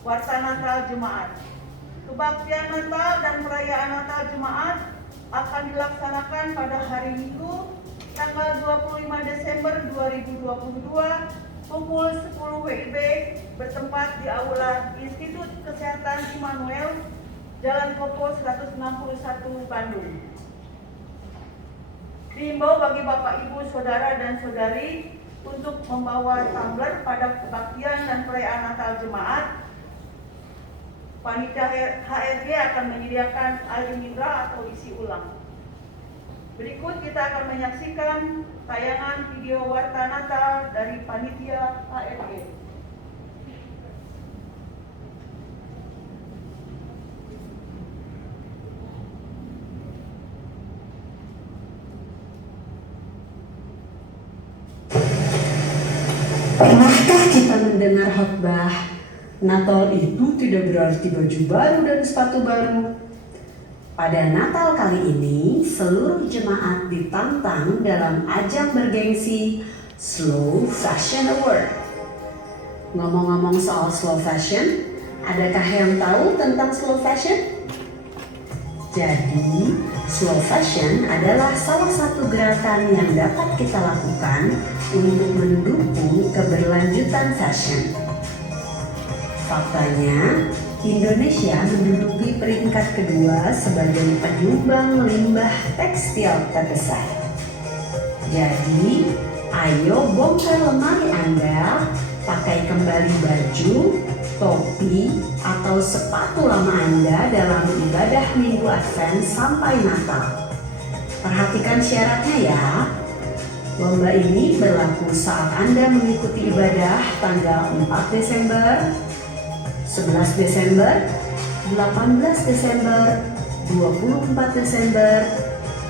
Warta Natal Jemaat. Kebaktian Natal dan perayaan Natal Jemaat akan dilaksanakan pada hari Minggu tanggal 25 Desember 2022 pukul 10 WIB bertempat di Aula Institut Kesehatan Immanuel, Jalan Kopo 161 Bandung. Diimbau bagi Bapak, Ibu, Saudara, dan Saudari untuk membawa tumbler pada kebaktian dan perayaan Natal Jemaat. Panitia HRG akan menyediakan air mineral atau isi ulang. Berikut kita akan menyaksikan tayangan video Warta Natal dari Panitia HRG. Pernahkah kita mendengar khotbah Natal itu tidak berarti baju baru dan sepatu baru? Pada Natal kali ini, seluruh jemaat ditantang dalam ajang bergengsi Slow Fashion Award. Ngomong-ngomong soal slow fashion, adakah yang tahu tentang slow fashion? Jadi, slow fashion adalah salah satu gerakan yang dapat kita lakukan untuk mendukung keberlanjutan fashion. Faktanya, Indonesia menduduki peringkat kedua sebagai penyumbang limbah tekstil terbesar. Jadi, ayo bongkar lemari Anda, pakai kembali baju, topi, atau sepatu lama Anda dalam ibadah Minggu Advent sampai Natal. Perhatikan syaratnya ya. Lomba ini berlaku saat Anda mengikuti ibadah tanggal 4 Desember, 11 Desember, 18 Desember, 24 Desember,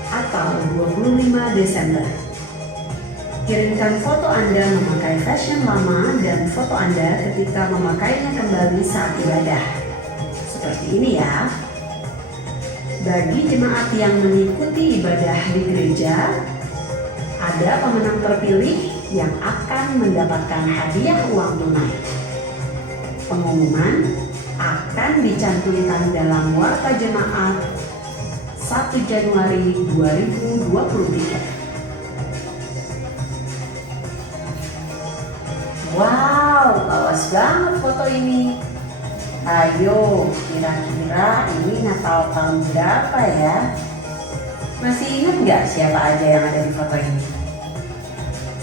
atau 25 Desember. Kirimkan foto Anda memakai fashion lama dan foto Anda ketika memakainya kembali saat ibadah. Seperti ini ya. Bagi jemaat yang mengikuti ibadah di gereja, ada pemenang terpilih yang akan mendapatkan hadiah uang tunai. Pengumuman akan dicantumkan dalam Warta Jemaat 1 Januari 2023. Wow, lawas banget foto ini. Ayo, kira-kira ini Natal tahun berapa ya? Masih ingat nggak siapa aja yang ada di foto ini?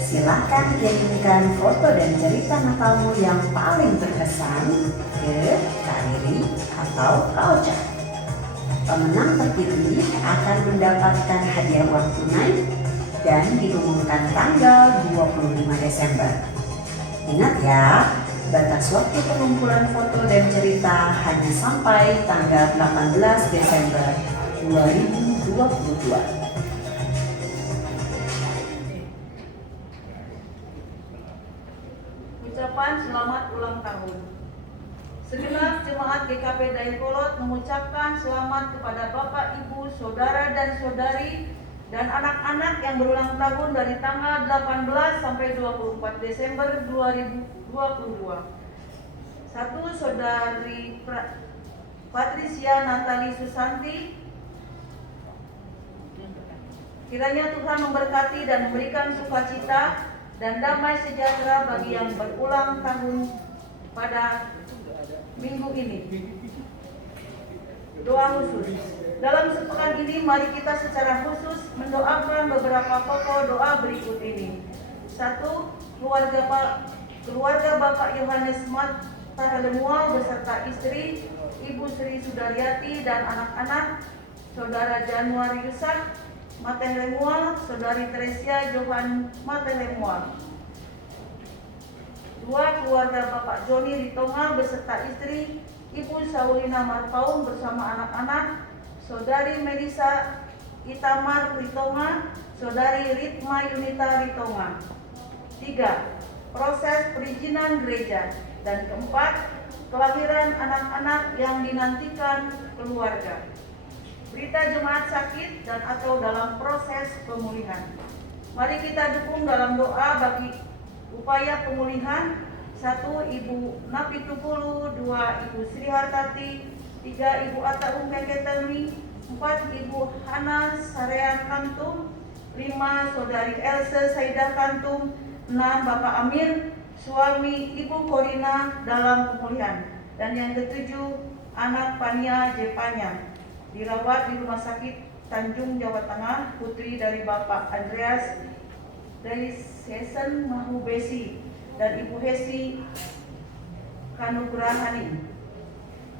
Silahkan kirimkan foto dan cerita Natalmu yang paling berkesan ke Kak Riri atau Kak Ocha. Pemenang terpilih akan mendapatkan hadiah uang tunai dan diumumkan tanggal 25 Desember. Ingat ya, batas waktu pengumpulan foto dan cerita hanya sampai tanggal 18 Desember 2022. Ucapan selamat ulang tahun. Segenap jemaat GKP Dayakolot mengucapkan selamat kepada Bapak, Ibu, Saudara dan Saudari dan anak-anak yang berulang tahun dari tanggal 18 sampai 24 Desember 2022. 1. Saudari Patricia Natali Susanti. Kiranya Tuhan memberkati dan memberikan sukacita dan damai sejahtera bagi yang berulang tahun pada minggu ini. Doa khusus. Dalam sepekan ini mari kita secara khusus mendoakan beberapa pokok doa berikut ini. 1. Keluarga Bapak Yohanes Matahalemual beserta istri, Ibu Sri Sudaryati dan anak-anak, Saudara Januari Yusak Matahalemual, Saudari Teresia Johan Matahalemual. 2. Keluarga Bapak Joni Ritonga beserta istri, Ibu Saulina Marpaung bersama anak-anak, Saudari Melisa Itamar Ritonga, Saudari Ritma Yunita Ritonga. 3. Proses perizinan gereja. Dan 4. Kelahiran anak-anak yang dinantikan keluarga. Berita jemaat sakit dan atau dalam proses pemulihan. Mari kita dukung dalam doa bagi upaya pemulihan 1. Ibu Napi Tupulu, 2. Ibu Sri Hartati, 3. Ibu Atta Umkeketemi, 4. Ibu Hana Sarean Kantum, 5. Saudari Else Saidah Kantum, 6. Bapak Amir, suami Ibu Korina dalam pemulihan. Dan yang ketujuh, anak Pania Jepanya, dirawat di Rumah Sakit Tanjung, Jawa Tengah, putri dari Bapak Andreas dari Sesen Mahubesi dan Ibu Hesi Kanugrahani.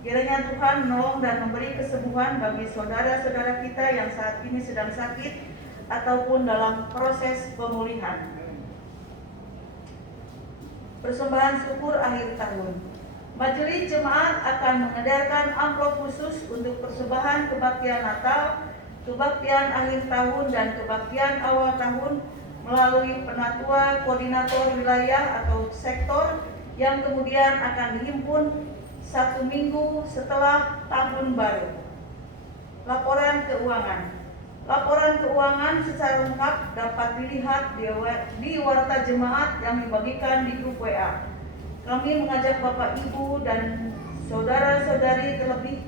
Kiranya Tuhan menolong dan memberi kesembuhan bagi saudara-saudara kita yang saat ini sedang sakit ataupun dalam proses pemulihan. Persembahan syukur akhir tahun. Majelis Jemaat akan mengedarkan amplop khusus untuk persembahan kebaktian Natal, kebaktian akhir tahun, dan kebaktian awal tahun melalui penatua koordinator wilayah atau sektor yang kemudian akan dihimpun 1 minggu setelah tahun baru. Laporan keuangan. Laporan keuangan secara lengkap dapat dilihat di Warta Jemaat yang dibagikan di grup WA. Kami mengajak Bapak Ibu dan saudara-saudari terlebih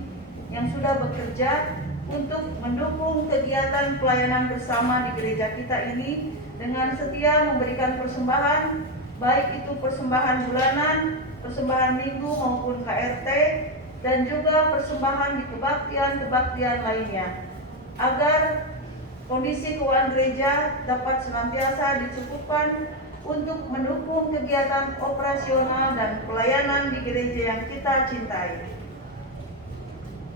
yang sudah bekerja untuk mendukung kegiatan pelayanan bersama di gereja kita ini dengan setia memberikan persembahan, baik itu persembahan bulanan, persembahan minggu maupun KRT, dan juga persembahan di kebaktian-kebaktian lainnya, agar kondisi keuangan gereja dapat senantiasa dicukupkan untuk mendukung kegiatan operasional dan pelayanan di gereja yang kita cintai.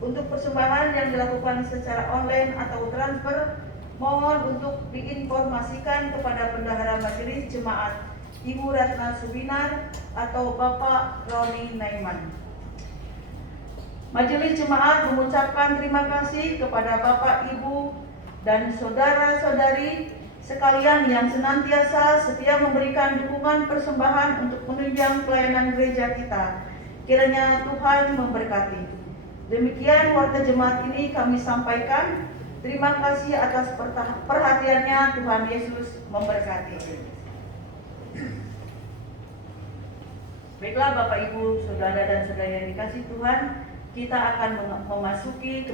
Untuk persembahan yang dilakukan secara online atau transfer, mohon untuk diinformasikan kepada Bendahara Majelis Jemaat Ibu Ratna Subinar atau Bapak Roni Naiman. Majelis Jemaat mengucapkan terima kasih kepada Bapak, Ibu, dan saudara-saudari sekalian yang senantiasa setia memberikan dukungan persembahan untuk menunjang pelayanan gereja kita. Kiranya Tuhan memberkati. Demikian warta jemaat ini kami sampaikan. Terima kasih atas perhatiannya. Tuhan Yesus memberkati. Baiklah Bapak, Ibu, Saudara dan Saudari yang dikasih Tuhan, kita akan memasuki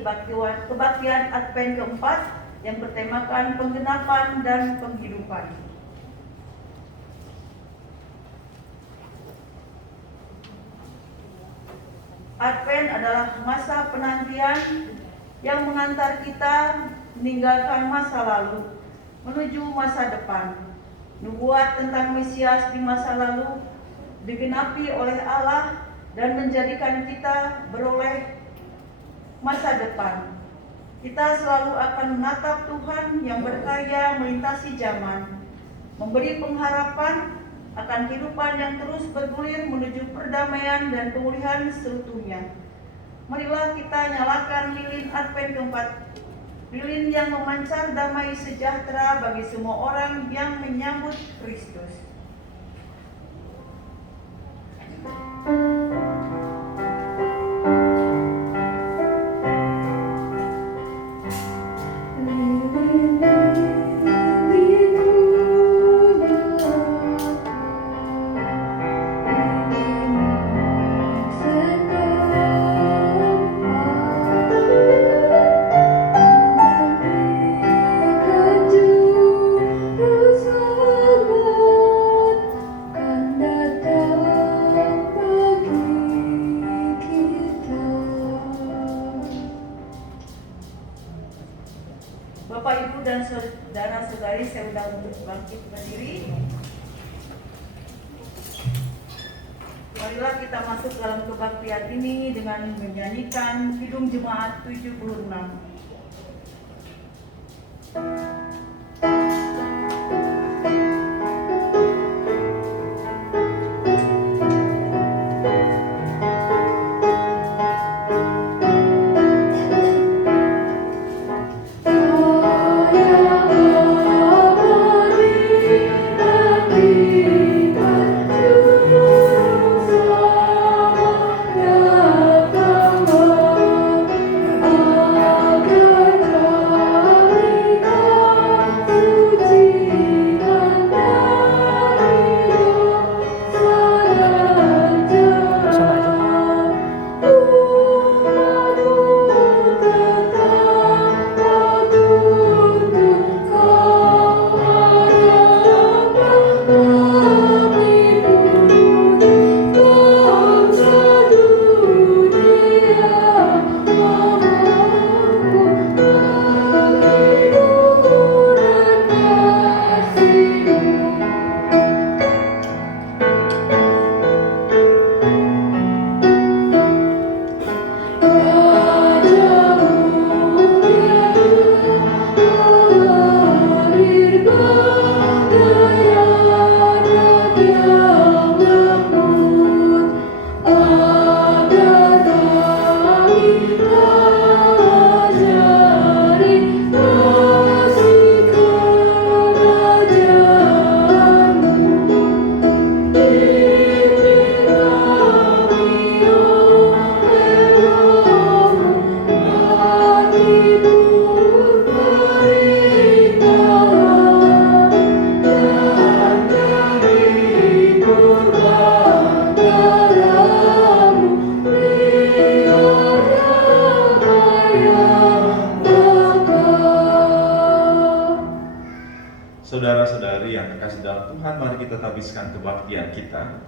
kebaktian Advent keempat yang bertemakan penggenapan dan penghidupan. Advent adalah masa penantian yang mengantar kita meninggalkan masa lalu menuju masa depan. Nubuat tentang Mesias di masa lalu digenapi oleh Allah dan menjadikan kita beroleh masa depan. Kita selalu akan menatap Tuhan yang berkarya melintasi zaman, memberi pengharapan akan kehidupan yang terus bergulir menuju perdamaian dan pemulihan seutuhnya. Marilah kita nyalakan lilin Advent keempat, lilin yang memancar damai sejahtera bagi semua orang yang menyambut Kristus. Bapak, Ibu, dan saudara-saudari, saya undang untuk bangkit berdiri. Marilah kita masuk dalam kebaktian ini dengan menyanyikan Kidung Jemaat 76. Oh kita habiskan kebaktian kita,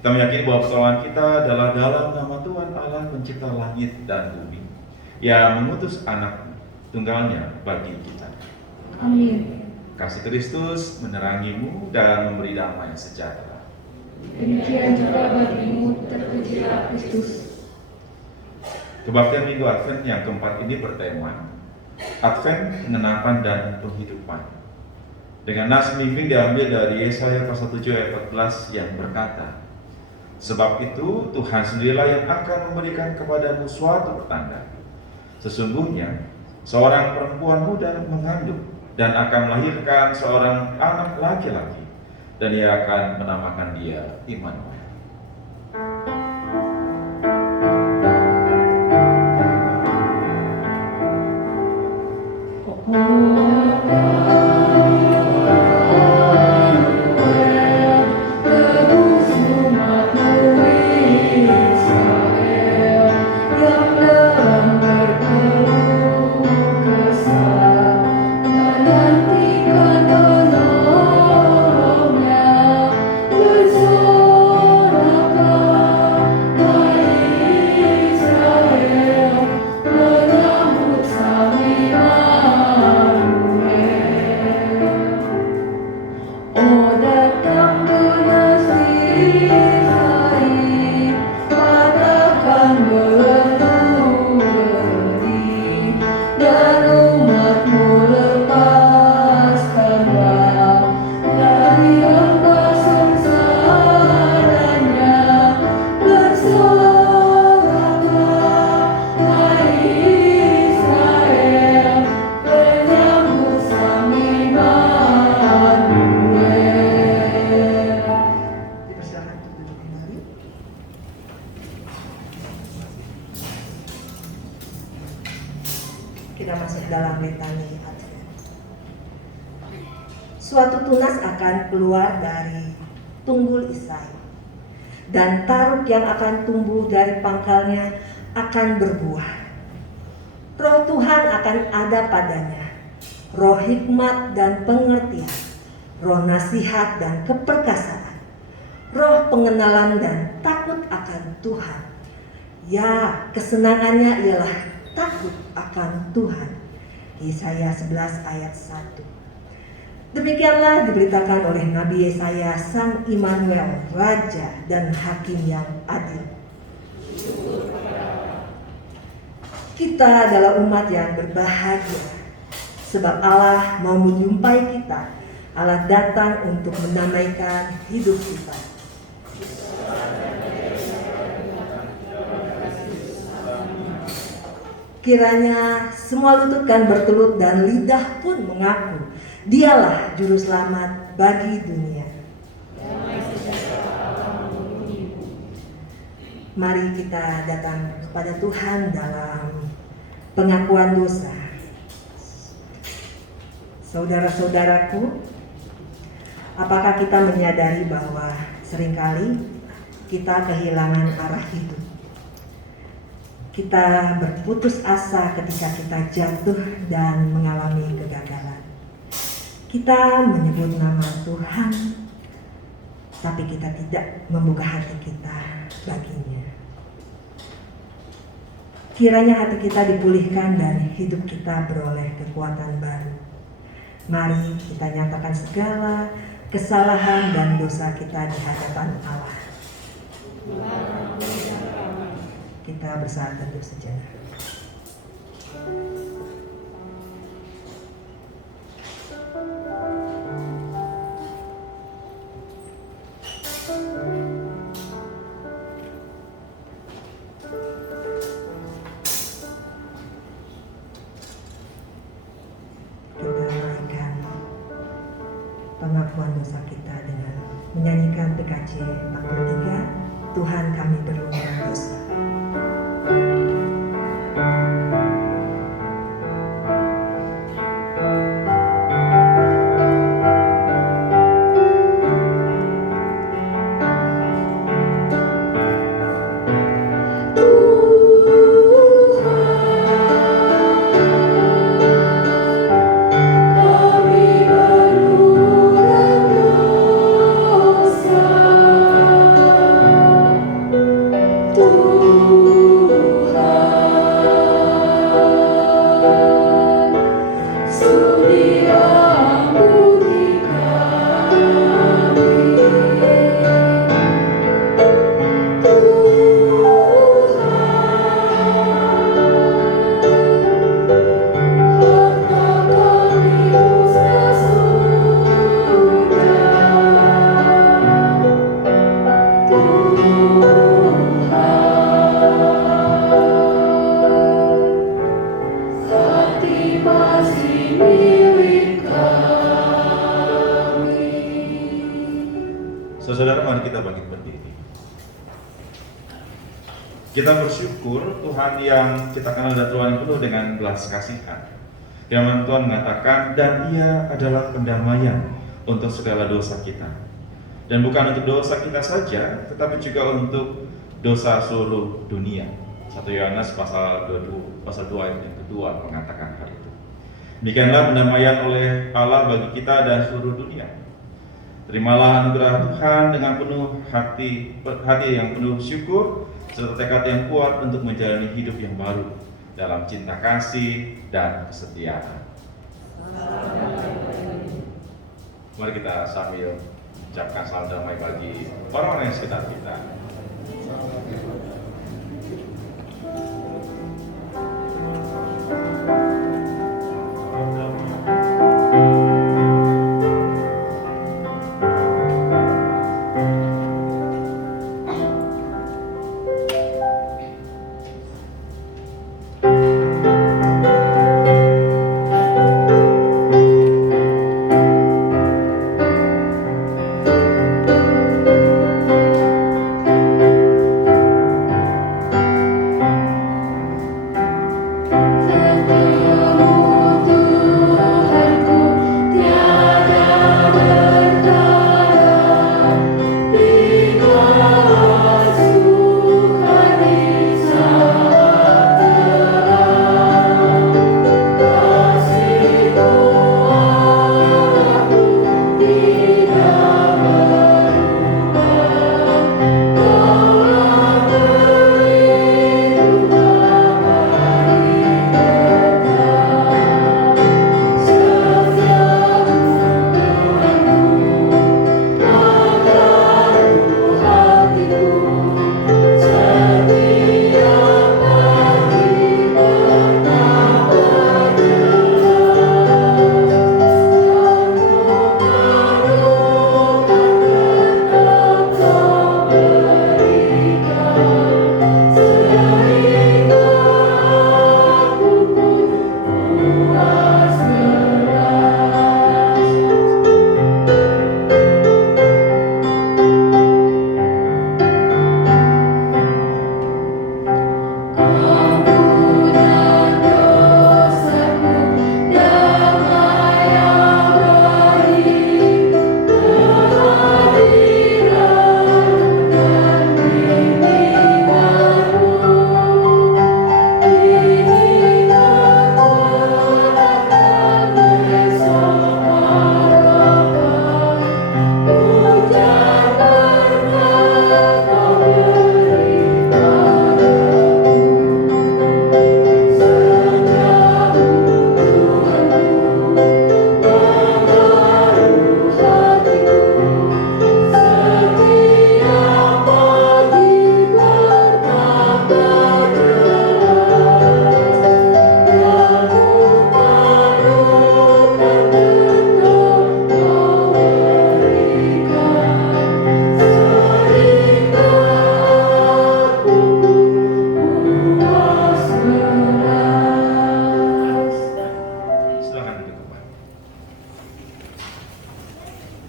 kita meyakini bahwa pertolongan kita adalah dalam nama Tuhan Allah pencipta langit dan bumi, yang mengutus anak tunggalnya bagi kita. Amin. Kasih Kristus menerangimu dan memberi damai sejahtera. Demikian juga bagimu, terpujilah Kristus. Kebaktian Minggu Advent yang keempat ini bertema Advent, Pengenapan dan Penghidupan. Dengan nas mimpi diambil dari Yesaya pasal 7 ayat 14 yang berkata, sebab itu Tuhan sendirilah yang akan memberikan kepadamu suatu pertanda. Sesungguhnya seorang perempuan muda mengandung dan akan melahirkan seorang anak laki-laki, dan ia akan menamakan dia Immanuel. Kita masuk dalam litani Advent. Suatu tunas akan keluar dari tunggul Isai, dan taruk yang akan tumbuh dari pangkalnya akan berbuah. Roh Tuhan akan ada padanya, roh hikmat dan pengertian, roh nasihat dan keperkasaan, roh pengenalan dan takut akan Tuhan. Ya, kesenangannya ialah takut akan Tuhan. Yesaya 11 ayat 1. Demikianlah diberitakan oleh Nabi Yesaya, Sang Immanuel, Raja dan Hakim yang adil. Kita adalah umat yang berbahagia, sebab Allah mau menjumpai kita. Allah datang untuk mendamaikan hidup kita. Kiranya semua lutut kan bertelut dan lidah pun mengaku, Dialah juru selamat bagi dunia. Mari kita datang kepada Tuhan dalam pengakuan dosa. Saudara-saudaraku, apakah kita menyadari bahwa seringkali kita kehilangan arah hidup? Kita berputus asa ketika kita jatuh dan mengalami kegagalan. Kita menyebut nama Tuhan, tapi kita tidak membuka hati kita baginya. Kiranya hati kita dipulihkan dan hidup kita beroleh kekuatan baru. Mari kita nyatakan segala kesalahan dan dosa kita di hadapan Allah. Kita bersaat teduh sejenak. Kita naikkan pengakuan dosa kita dengan menyanyikan PKJ 43, Tuhan kami berlindung dosa. Kami berdoa Saudara, mari kita bangkit berdiri. Kita bersyukur Tuhan yang kita kenal dan Tuhan penuh dengan belas kasihan. Firman Tuhan mengatakan, dan Ia adalah pendamaian untuk segala dosa kita. Dan bukan untuk dosa kita saja, tetapi juga untuk dosa seluruh dunia. 1 Yohanes pasal 2 ayat yang kedua mengatakan hal itu. Demikianlah pendamaian oleh Allah bagi kita dan seluruh dunia. Terimalah anugerah Tuhan dengan penuh hati yang penuh syukur serta tekad yang kuat untuk menjalani hidup yang baru dalam cinta kasih dan kesetiaan. Mari kita sambil ucapkan salam damai bagi orang-orang yang sekitar kita.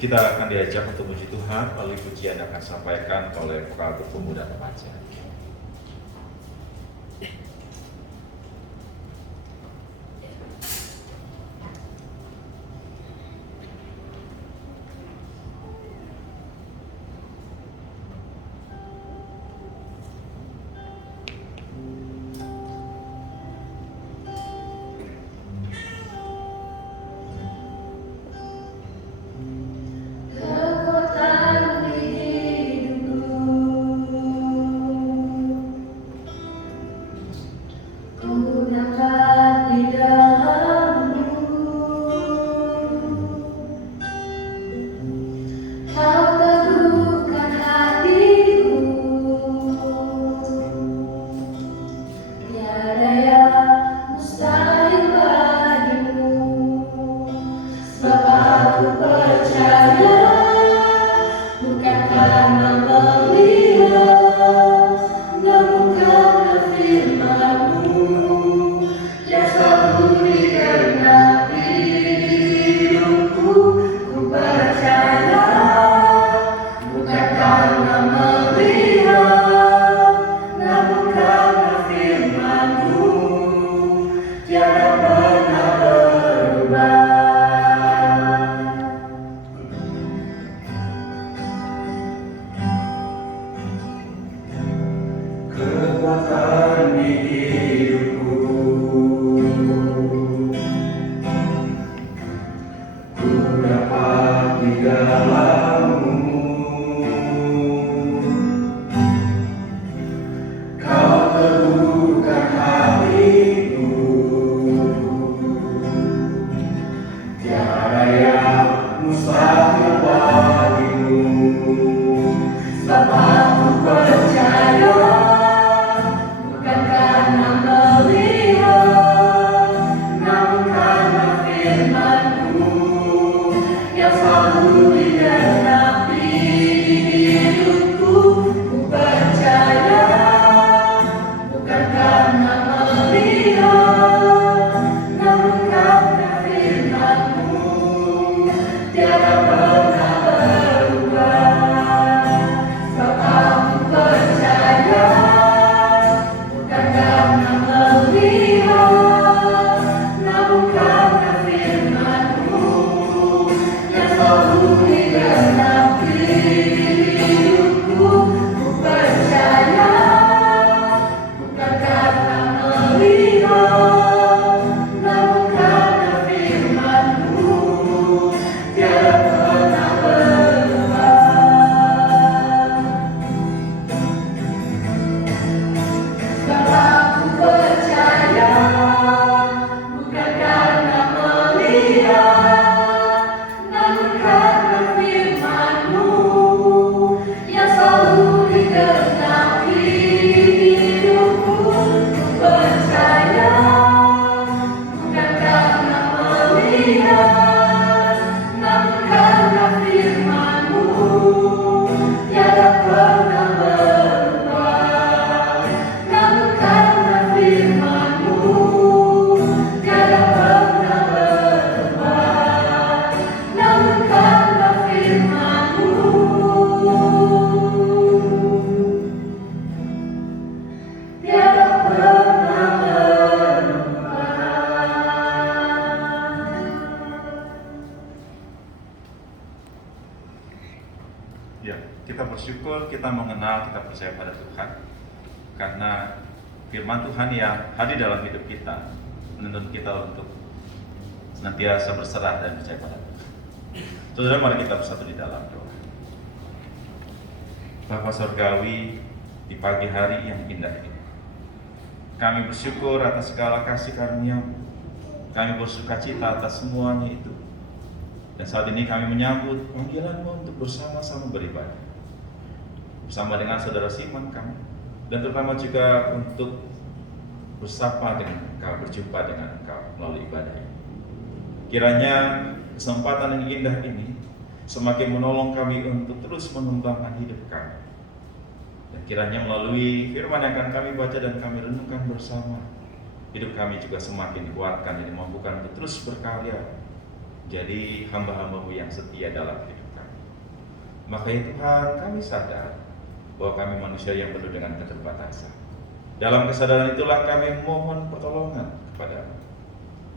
Kita akan diajak untuk puji Tuhan, melalui pujian akan disampaikan oleh vokal pemuda remaja. Tuhan di hidupku. Ku dapat di dalam-Mu, Kau teguhkan hatiku. Tiada yang mustahil bagimu, sebab ku percaya, bukan karena melihat, namun karena firman-Mu yang selalu digenapi di hidupku. Ku percaya, bukan karena melihat, namun karena firman-Mu tiada pernah berubah. Sebab ku percaya, bukan karena melihat, namun karena firman-Mu yang selalu digenapi di hidupku. Ku percaya, bukan karena melihat, namun karena firman-Mu tiada pernah berubah. Sebab ku percaya, bukan karena melihat, namun karena firman-Mu yang selalu digenapi di hidupku. Ku percaya, bukan karena melihat, namun karena firman-Mu tiada pernah berubah. Namun karena firman-Mu tiada pernah berubah. Namun karena firman-Mu tiada pernah berubah. Ya, kita bersyukur, kita mengenal, kita percaya pada Tuhan. Karena firman Tuhan yang hadir dalam hidup kita menuntun kita untuk senantiasa berserah dan percaya pada Tuhan. Saudara, mari kita bersatu di dalam doa. Bapa Surgawi, di pagi hari yang indah ini, kami bersyukur atas segala kasih karunia-Mu. Kami bersukacita atas semuanya itu. Dan saat ini kami menyambut panggilan-Mu untuk bersama-sama beribadah bersama dengan saudara Siman kami, dan terutama juga untuk bersapa dengan Engkau, berjumpa dengan Engkau melalui ibadah ini. Kiranya kesempatan yang indah ini semakin menolong kami untuk terus mengembangkan hidup kami. Dan kiranya melalui firman yang akan kami baca dan kami renungkan bersama, hidup kami juga semakin dikuatkan dan dimampukan untuk terus berkarya jadi hamba-hamba-Mu yang setia dalam hidup kami. Maka ya Tuhan, kami sadar bahwa kami manusia yang penuh dengan keterbatasan. Dalam kesadaran itulah kami mohon pertolongan kepada-Mu.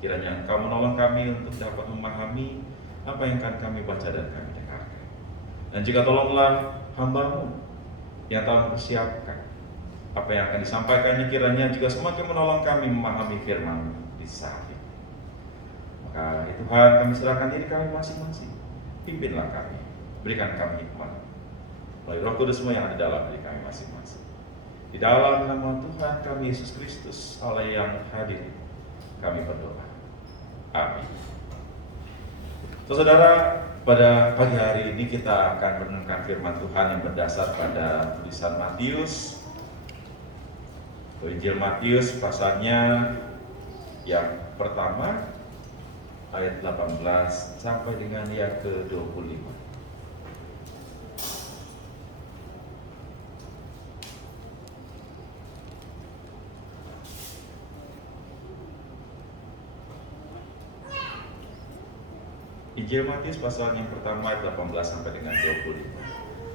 Kiranya Engkau menolong kami untuk dapat memahami apa yang akan kami baca dan kami dengarkan. Dan juga tolonglah hamba-Mu yang telah mempersiapkan apa yang akan disampaikannya, kiranya juga semakin menolong kami memahami firman-Mu di saat ini. Maka ya Tuhan, kami serahkan diri kami masing-masing. Pimpinlah kami, berikan kami hikmat melalui Roh Kudus-Mu yang ada dalam diri kami masing-masing. Di dalam nama Tuhan kami Yesus Kristus, Allah yang hadir, kami berdoa. Amin. Saudara, pada pagi hari ini kita akan merenungkan firman Tuhan yang berdasar pada tulisan Matius. Injil Matius pasalnya yang pertama ayat 18 sampai dengan yang ke-25. Injil Matius pasal yang pertama ayat 18 sampai dengan 25.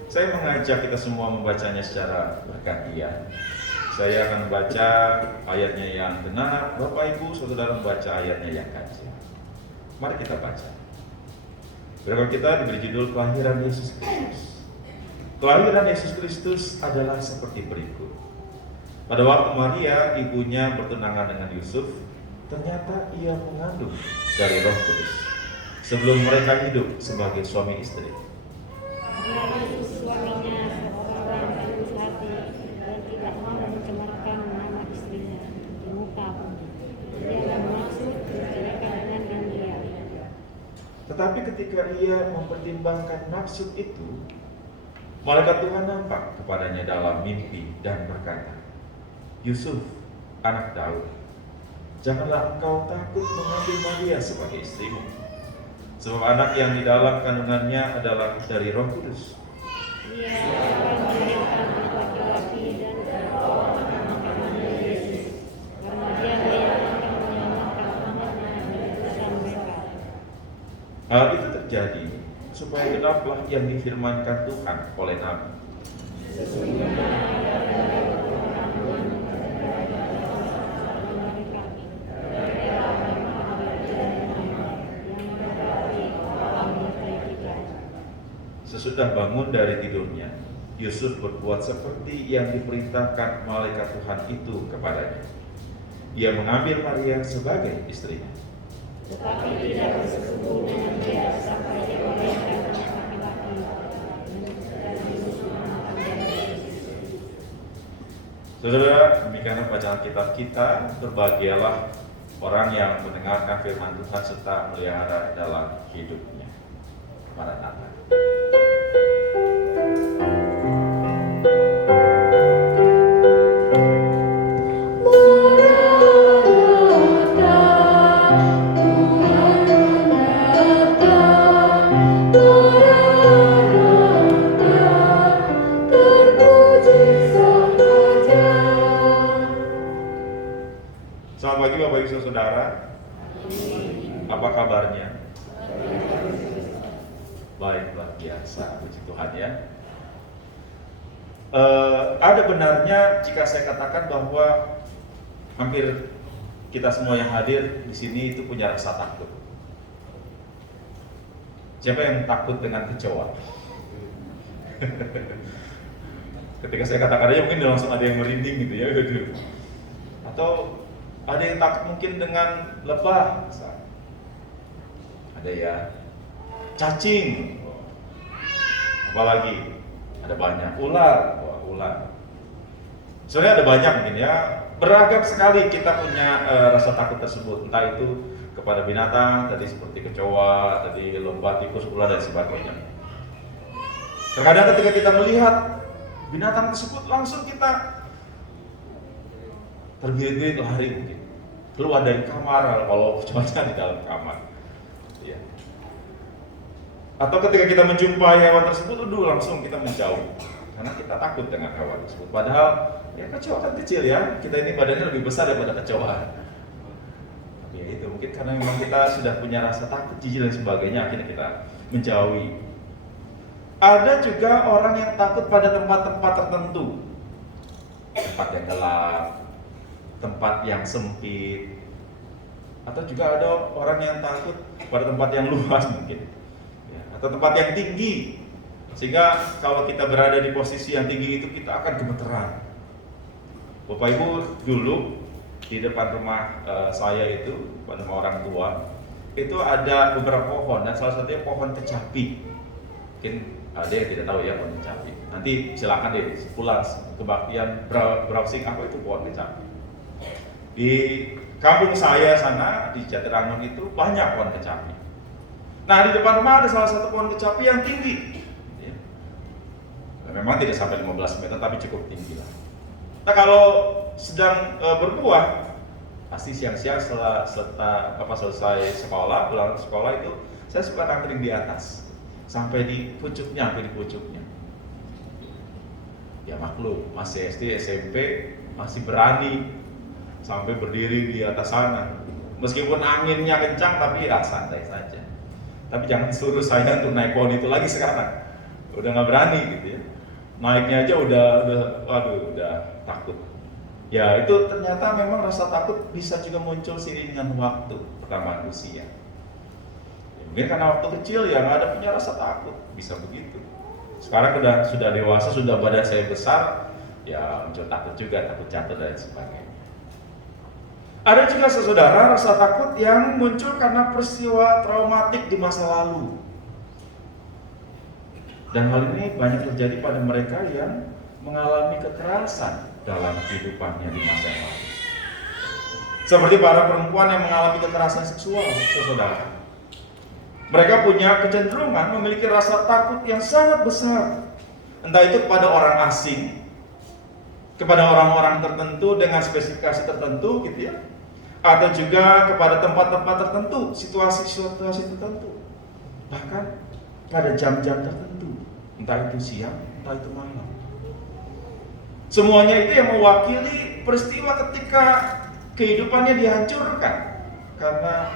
Saya mengajak kita semua membacanya secara bergantian. Saya akan baca ayatnya yang benar, Bapak Ibu Saudara membaca ayatnya yang ganjil. Mari kita baca. Berapa kita diberi judul Kelahiran Yesus Kristus. Kelahiran Yesus Kristus adalah seperti berikut. Pada waktu Maria, ibunya bertunangan dengan Yusuf, ternyata ia mengandung dari Roh Kudus sebelum mereka hidup sebagai suami istri. Yesus suaminya seorang tulus hati dan tidak mau mencemarkan nama istrinya di muka bumi. Dia bermaksud menceraikan dengan dia. Tetapi ketika ia mempertimbangkan maksud itu, malaikat Tuhan nampak kepadanya dalam mimpi dan berkata, "Yusuf, anak Daud, janganlah engkau takut mengambil Maria sebagai istrimu, sebab anak yang di dalam kandungannya adalah dari Roh Kudus. Dia akan melahirkan anak laki-laki dan engkau akan menamakannya Yesus, karena dialah yang akan menyelamatkan umatnya dari dosa mereka." Hal itu terjadi supaya genaplah yang difirmankan Tuhan oleh Nabi. Sesudah bangun dari tidurnya, Yusuf berbuat seperti yang diperintahkan malaikat Tuhan itu kepadanya. Ia mengambil Maria sebagai istrinya. Tetapi tidak bersekutu dengan dia sampai dia melahirkan anak laki-laki dan Yesus menamakannya Yesus. Saudara, demikianlah bacaan kitab kita. Berbahagialah orang yang mendengarkan firman Tuhan serta melihara dalam hidupnya. Maranatha. Selamat pagi Bapak Ibu Saudara. Apa kabarnya? Baik, luar biasa, puji Tuhan ya. Ada benarnya jika saya katakan bahwa hampir kita semua yang hadir di sini itu punya rasa takut. Siapa yang takut dengan kecoa? Ketika saya katakan aja mungkin langsung ada yang merinding gitu ya. Atau ada yang takut mungkin dengan lebah, misalnya. Ada ya cacing, apalagi ada banyak ular. Sebenarnya ada banyak mungkin ya, beragam sekali kita punya rasa takut tersebut, entah itu kepada binatang tadi seperti kecoa, tadi lebah, tikus, ular dan sebagainya. Terkadang ketika kita melihat binatang tersebut langsung kita terbirit-birit lari mungkin, keluar dari kamar kalau cuaca di dalam kamar. Ya. Atau ketika kita menjumpai hewan tersebut, langsung kita menjauh karena kita takut dengan hewan tersebut. Padahal ya kecoa kan kecil ya, kita ini badannya lebih besar daripada kecoa. Ya itu mungkin karena memang kita sudah punya rasa takut, jijik dan sebagainya, akhirnya kita menjauhi. Ada juga orang yang takut pada tempat-tempat tertentu, tempat yang gelap, tempat yang sempit, atau juga ada orang yang takut pada tempat yang luas mungkin, ya, atau tempat yang tinggi, sehingga kalau kita berada di posisi yang tinggi itu kita akan gemeteran. Bapak Ibu, dulu di depan rumah saya itu, pada rumah orang tua, itu ada beberapa pohon dan salah satunya pohon kecapi. Mungkin ada yang tidak tahu ya pohon kecapi. Nanti silakan deh pulang kebaktian browsing apa itu pohon kecapi. Di kampung saya sana di Jatirangun itu banyak pohon kecapi. Nah di depan rumah ada salah satu pohon kecapi yang tinggi. Ya. Memang tidak sampai 15 meter tapi cukup tinggi lah. Nah kalau sedang berbuah, pasti siang-siang setelah selesai sekolah, pulang sekolah itu saya suka nangkring di atas sampai di pucuknya, Ya maklum, masih SD, SMP masih berani sampai berdiri di atas sana. Meskipun anginnya kencang tapi ya santai saja. Tapi jangan suruh saya untuk naik pohon itu lagi sekarang. Udah nggak berani gitu ya. Naiknya aja udah takut. Ya itu ternyata memang rasa takut bisa juga muncul seiring dengan waktu perkembangan usia. Ya, mungkin karena waktu kecil ya nggak ada punya rasa takut, bisa begitu. Sekarang sudah dewasa, sudah badan saya besar, ya muncul takut juga, takut jatuh dan sebagainya. Ada juga saudara rasa takut yang muncul karena peristiwa traumatik di masa lalu. Dan hal ini banyak terjadi pada mereka yang mengalami kekerasan dalam kehidupannya di masa lalu. Seperti para perempuan yang mengalami kekerasan seksual, saudara. Mereka punya kecenderungan memiliki rasa takut yang sangat besar. Entah itu kepada orang asing, kepada orang-orang tertentu dengan spesifikasi tertentu gitu ya, atau juga kepada tempat-tempat tertentu, situasi-situasi tertentu, bahkan pada jam-jam tertentu, entah itu siang, entah itu malam. Semuanya itu yang mewakili peristiwa ketika kehidupannya dihancurkan karena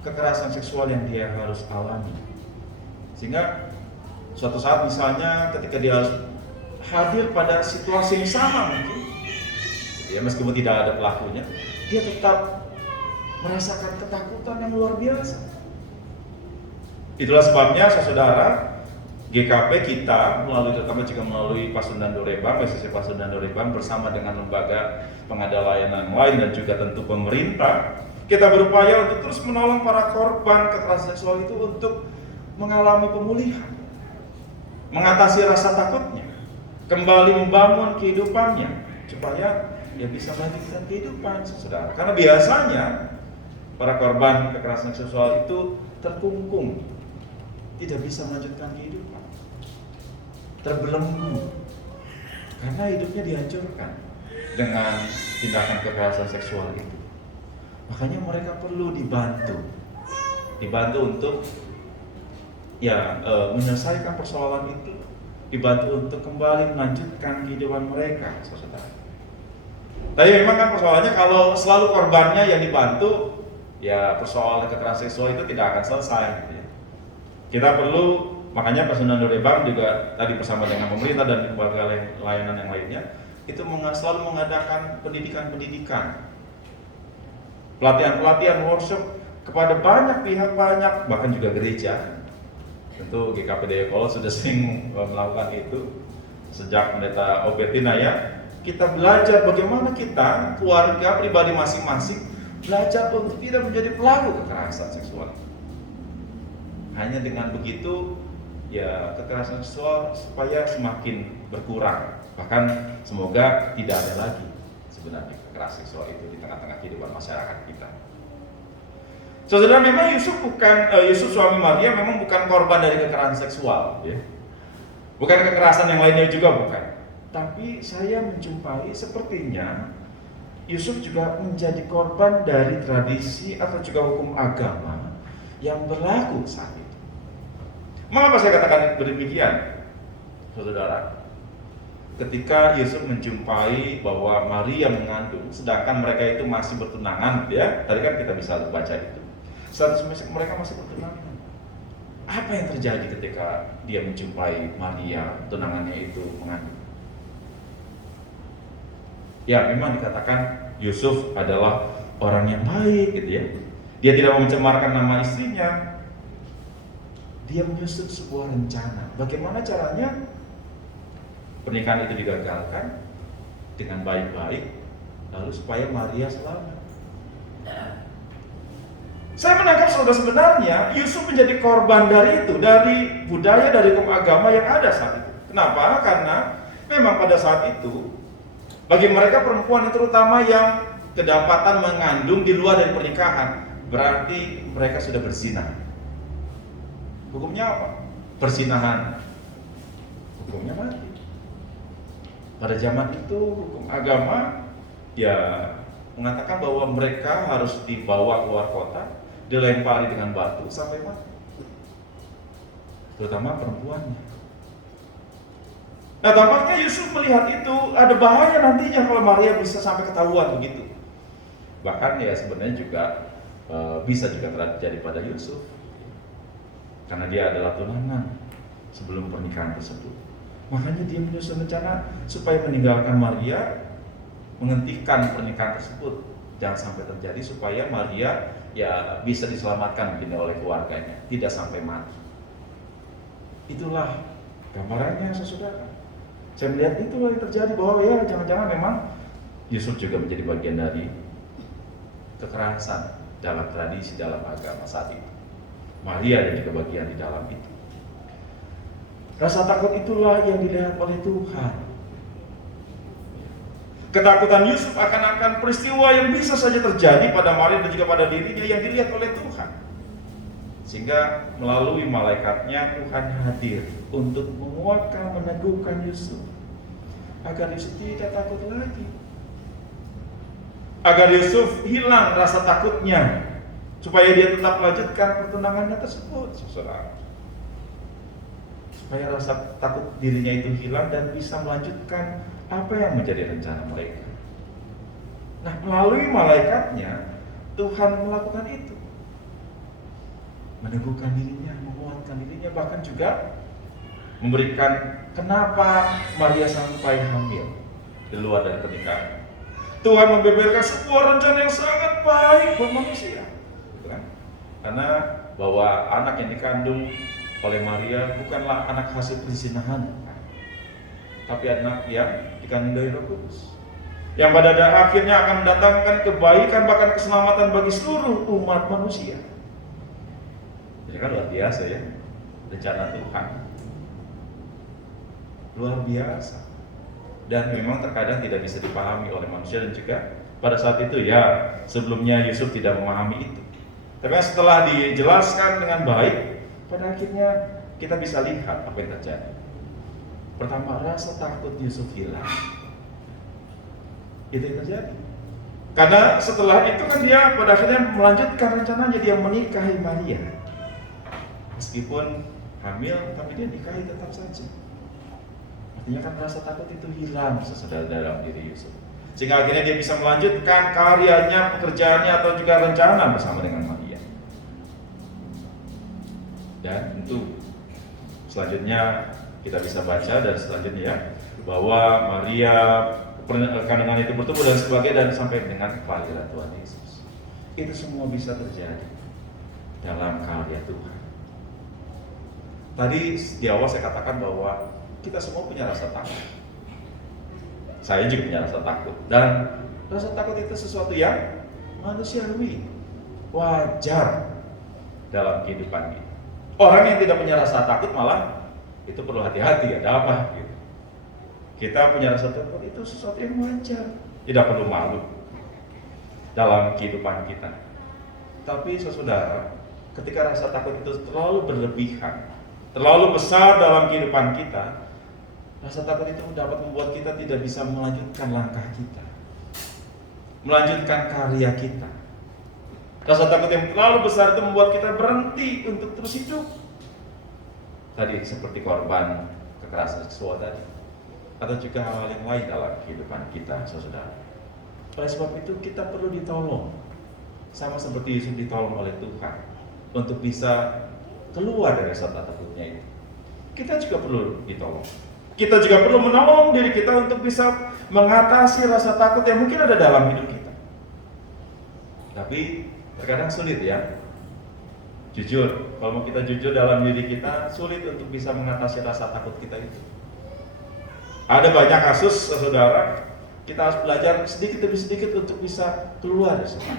kekerasan seksual yang dia harus alami. Sehingga suatu saat misalnya ketika dia harus hadir pada situasi yang sama mungkin, ya meskipun tidak ada pelakunya, dia tetap merasakan ketakutan yang luar biasa. Itulah sebabnya saudara, GKP kita terutama juga melalui Pasundan Dorebang, PSSI Pasundan Dorebang bersama dengan lembaga pengada layanan lain dan juga tentu pemerintah, kita berupaya untuk terus menolong para korban kekerasan seksual itu untuk mengalami pemulihan, mengatasi rasa takutnya, kembali membangun kehidupannya supaya dia bisa melanjutkan kehidupan, saudara. Karena biasanya para korban kekerasan seksual itu terkungkung, tidak bisa melanjutkan kehidupan, terbelenggu karena hidupnya dihancurkan dengan tindakan kekerasan seksual itu. Makanya mereka perlu dibantu untuk menyelesaikan persoalan itu, dibantu untuk kembali melanjutkan kehidupan mereka, saudara. Tapi memang kan persoalannya kalau selalu korbannya yang dibantu, ya persoalan kekerasan seksual itu tidak akan selesai gitu ya. Kita perlu, makanya Pasundan Dorebang juga tadi bersama dengan pemerintah dan lembaga layanan yang lainnya itu selalu mengadakan pendidikan-pendidikan, pelatihan-pelatihan, workshop kepada banyak pihak, bahkan juga gereja. Tentu GKP Dayakolot sudah sering melakukan itu sejak pendeta Obertina ya. Kita belajar bagaimana kita, keluarga, pribadi masing-masing belajar untuk tidak menjadi pelaku kekerasan seksual. Hanya dengan begitu ya kekerasan seksual supaya semakin berkurang. Bahkan semoga tidak ada lagi sebenarnya kekerasan seksual itu di tengah-tengah kehidupan masyarakat kita. Saudara, memang Yusuf suami Maria memang bukan korban dari kekerasan seksual, ya. Bukan kekerasan yang lainnya juga bukan. Tapi saya menjumpai sepertinya Yusuf juga menjadi korban dari tradisi atau juga hukum agama yang berlaku saat itu. Mengapa saya katakan demikian, saudara? Ketika Yusuf menjumpai bahwa Maria mengandung, sedangkan mereka itu masih bertunangan, ya, tadi kan kita bisa baca itu. Status mereka masih bertunangan. Apa yang terjadi ketika dia menjumpai Maria, tunangannya itu mengandung? Ya, memang dikatakan Yusuf adalah orang yang baik, gitu ya. Dia tidak mau mencemarkan nama istrinya. Dia menyusun sebuah rencana. Bagaimana caranya pernikahan itu digagalkan dengan baik-baik, lalu supaya Maria selamat. Saya menangkap saudara, sebenarnya Yusuf menjadi korban dari itu, dari budaya, dari hukum agama yang ada saat itu. Kenapa? Karena memang pada saat itu bagi mereka perempuan terutama yang kedapatan mengandung di luar dari pernikahan, berarti mereka sudah berzina. Hukumnya apa? Perzinahan. Hukumnya mati. Pada zaman itu hukum agama ya mengatakan bahwa mereka harus dibawa keluar kota, dilempari dengan batu sampai mati. Terutama perempuannya. Nah, tampaknya Yusuf melihat itu ada bahaya nantinya kalau Maria bisa sampai ketahuan begitu. Bahkan ya sebenarnya juga bisa juga terjadi pada Yusuf. Karena dia adalah tunangan sebelum pernikahan tersebut. Makanya dia menyusun rencana supaya meninggalkan Maria, menghentikan pernikahan tersebut, jangan sampai terjadi, supaya Maria ya bisa diselamatkan mungkin oleh keluarganya, tidak sampai mati. Itulah gambarannya, saudara. Saya melihat itulah yang terjadi, bahwa ya jangan-jangan memang Yusuf juga menjadi bagian dari kekerasan dalam tradisi, dalam agama saat itu. Maria ada juga bagian di dalam itu. Rasa takut itulah yang dilihat oleh Tuhan. Ketakutan Yusuf akan peristiwa yang bisa saja terjadi pada Maria dan juga pada dirinya yang dilihat oleh Tuhan. Sehingga melalui malaikatnya Tuhan hadir untuk menguatkan, meneguhkan Yusuf agar Yusuf tidak takut lagi, agar Yusuf hilang rasa takutnya, supaya dia tetap melanjutkan pertunangannya tersebut, saudara. Supaya rasa takut dirinya itu hilang dan bisa melanjutkan apa yang menjadi rencana mereka. Nah, melalui malaikatnya Tuhan melakukan itu, meneguhkan dirinya, menguatkan dirinya, bahkan juga memberikan kenapa Maria sampai hamil di luar dari pernikahan. Tuhan membeberkan sebuah rencana yang sangat baik buat manusia, gitu kan? Karena bahwa anak yang dikandung oleh Maria bukanlah anak hasil perzinahan, tapi anak yang dikandung dari Roh Kudus, yang pada akhirnya akan mendatangkan kebaikan bahkan keselamatan bagi seluruh umat manusia. Jadi kan luar biasa ya rencana Tuhan, luar biasa, dan memang terkadang tidak bisa dipahami oleh manusia. Dan juga pada saat itu ya sebelumnya Yusuf tidak memahami itu, tapi setelah dijelaskan dengan baik, pada akhirnya kita bisa lihat apa yang terjadi. Pertama, rasa takut Yusuf hilang. Itu yang terjadi. Karena setelah itu kan dia pada akhirnya melanjutkan rencananya, dia menikahi Maria. Meskipun hamil, tapi dia nikahi tetap saja. Artinya kan rasa takut itu hilang sesudah dalam diri Yusuf, sehingga akhirnya dia bisa melanjutkan karyanya, pekerjaannya, atau juga rencana bersama dengan Maria. Dan tentu selanjutnya kita bisa baca dan selanjutnya ya, bahwa Maria kandungan itu bertumbuh dan sebagainya, dan sampai dengan kelahiran Tuhan Yesus. Itu semua bisa terjadi dalam karya Tuhan. Tadi di awal saya katakan bahwa kita semua punya rasa takut. Saya juga punya rasa takut, dan rasa takut itu sesuatu yang manusiawi, wajar dalam kehidupan kita. Orang yang tidak punya rasa takut malah itu perlu hati-hati, ada apa gitu. Kita punya rasa takut itu sesuatu yang wajar, tidak perlu malu dalam kehidupan kita. Tapi saudara, ketika rasa takut itu terlalu berlebihan, terlalu besar dalam kehidupan kita, rasa takut itu dapat membuat kita tidak bisa melanjutkan langkah kita, melanjutkan karya kita. Rasa takut yang terlalu besar itu membuat kita berhenti untuk terus hidup. Tadi seperti korban kekerasan seksual tadi, atau juga hal-hal yang lain dalam kehidupan kita, saudara. Oleh sebab itu kita perlu ditolong, sama seperti Yusuf ditolong oleh Tuhan untuk bisa keluar dari rasa takutnya itu. Kita juga perlu ditolong. Kita juga perlu menolong diri kita untuk bisa mengatasi rasa takut yang mungkin ada dalam hidup kita. Tapi terkadang sulit ya. Jujur, kalau kita jujur dalam diri kita, sulit untuk bisa mengatasi rasa takut kita itu. Ada banyak kasus, saudara, kita harus belajar sedikit demi sedikit untuk bisa keluar dari sana.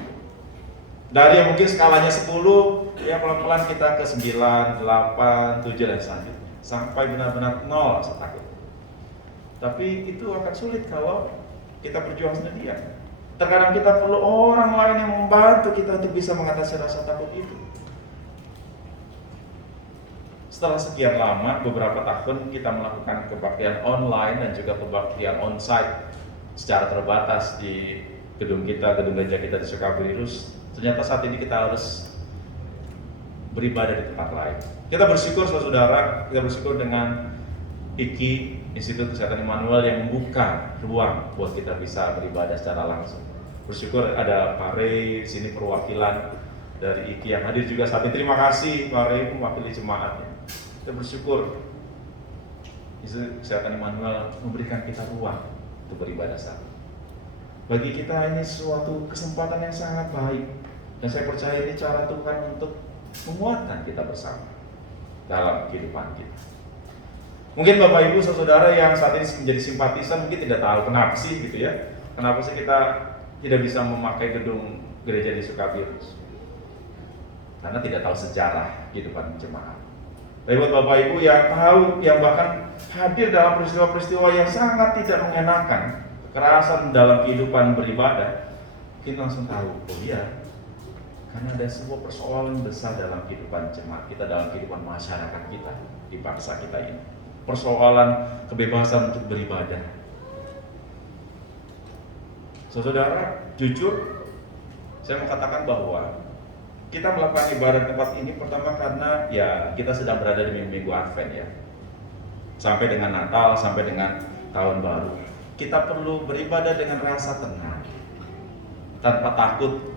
Dari yang mungkin skalanya 10, ya pelan-pelan kita ke 9, 8, 7 dan selanjutnya, sampai benar-benar 0 rasa takut. Tapi itu akan sulit kalau kita berjuang sendirian. Terkadang kita perlu orang lain yang membantu kita untuk bisa mengatasi rasa takut itu. Setelah sekian lama, beberapa tahun kita melakukan kebaktian online dan juga kebaktian onsite secara terbatas di gedung gereja kita di Sukabirus. Ternyata saat ini kita harus beribadah di tempat lain. Kita bersyukur saudara, kita bersyukur dengan IKI, Institut Kesehatan Immanuel, yang membuka ruang buat kita bisa beribadah secara langsung. Bersyukur ada Pak Rey, di sini perwakilan dari IKI yang hadir juga saat ini. Terima kasih Pak Rey, mewakili jemaatnya. Kita bersyukur Institut Kesehatan Immanuel memberikan kita ruang untuk beribadah saat ini. Bagi kita ini suatu kesempatan yang sangat baik, dan saya percaya ini cara Tuhan untuk menguatkan kita bersama dalam kehidupan kita. Mungkin Bapak Ibu saudara yang saat ini menjadi simpatisan mungkin tidak tahu kenapa sih gitu ya. Kenapa sih kita tidak bisa memakai gedung gereja di Sukabirus? Karena tidak tahu sejarah kehidupan jemaat. Tapi buat Bapak Ibu yang tahu, yang bahkan hadir dalam peristiwa-peristiwa yang sangat tidak mengenakan, kekerasan dalam kehidupan beribadah, kita langsung tahu, oh iya, karena ada sebuah persoalan besar dalam kehidupan jemaat kita, dalam kehidupan masyarakat kita, di bangsa kita ini. Persoalan kebebasan untuk beribadah. Saudara, jujur, saya mau katakan bahwa kita melakukan ibadah tempat ini pertama karena ya kita sedang berada di minggu Advent ya. Sampai dengan Natal, sampai dengan tahun baru. Kita perlu beribadah dengan rasa tenang. Tanpa takut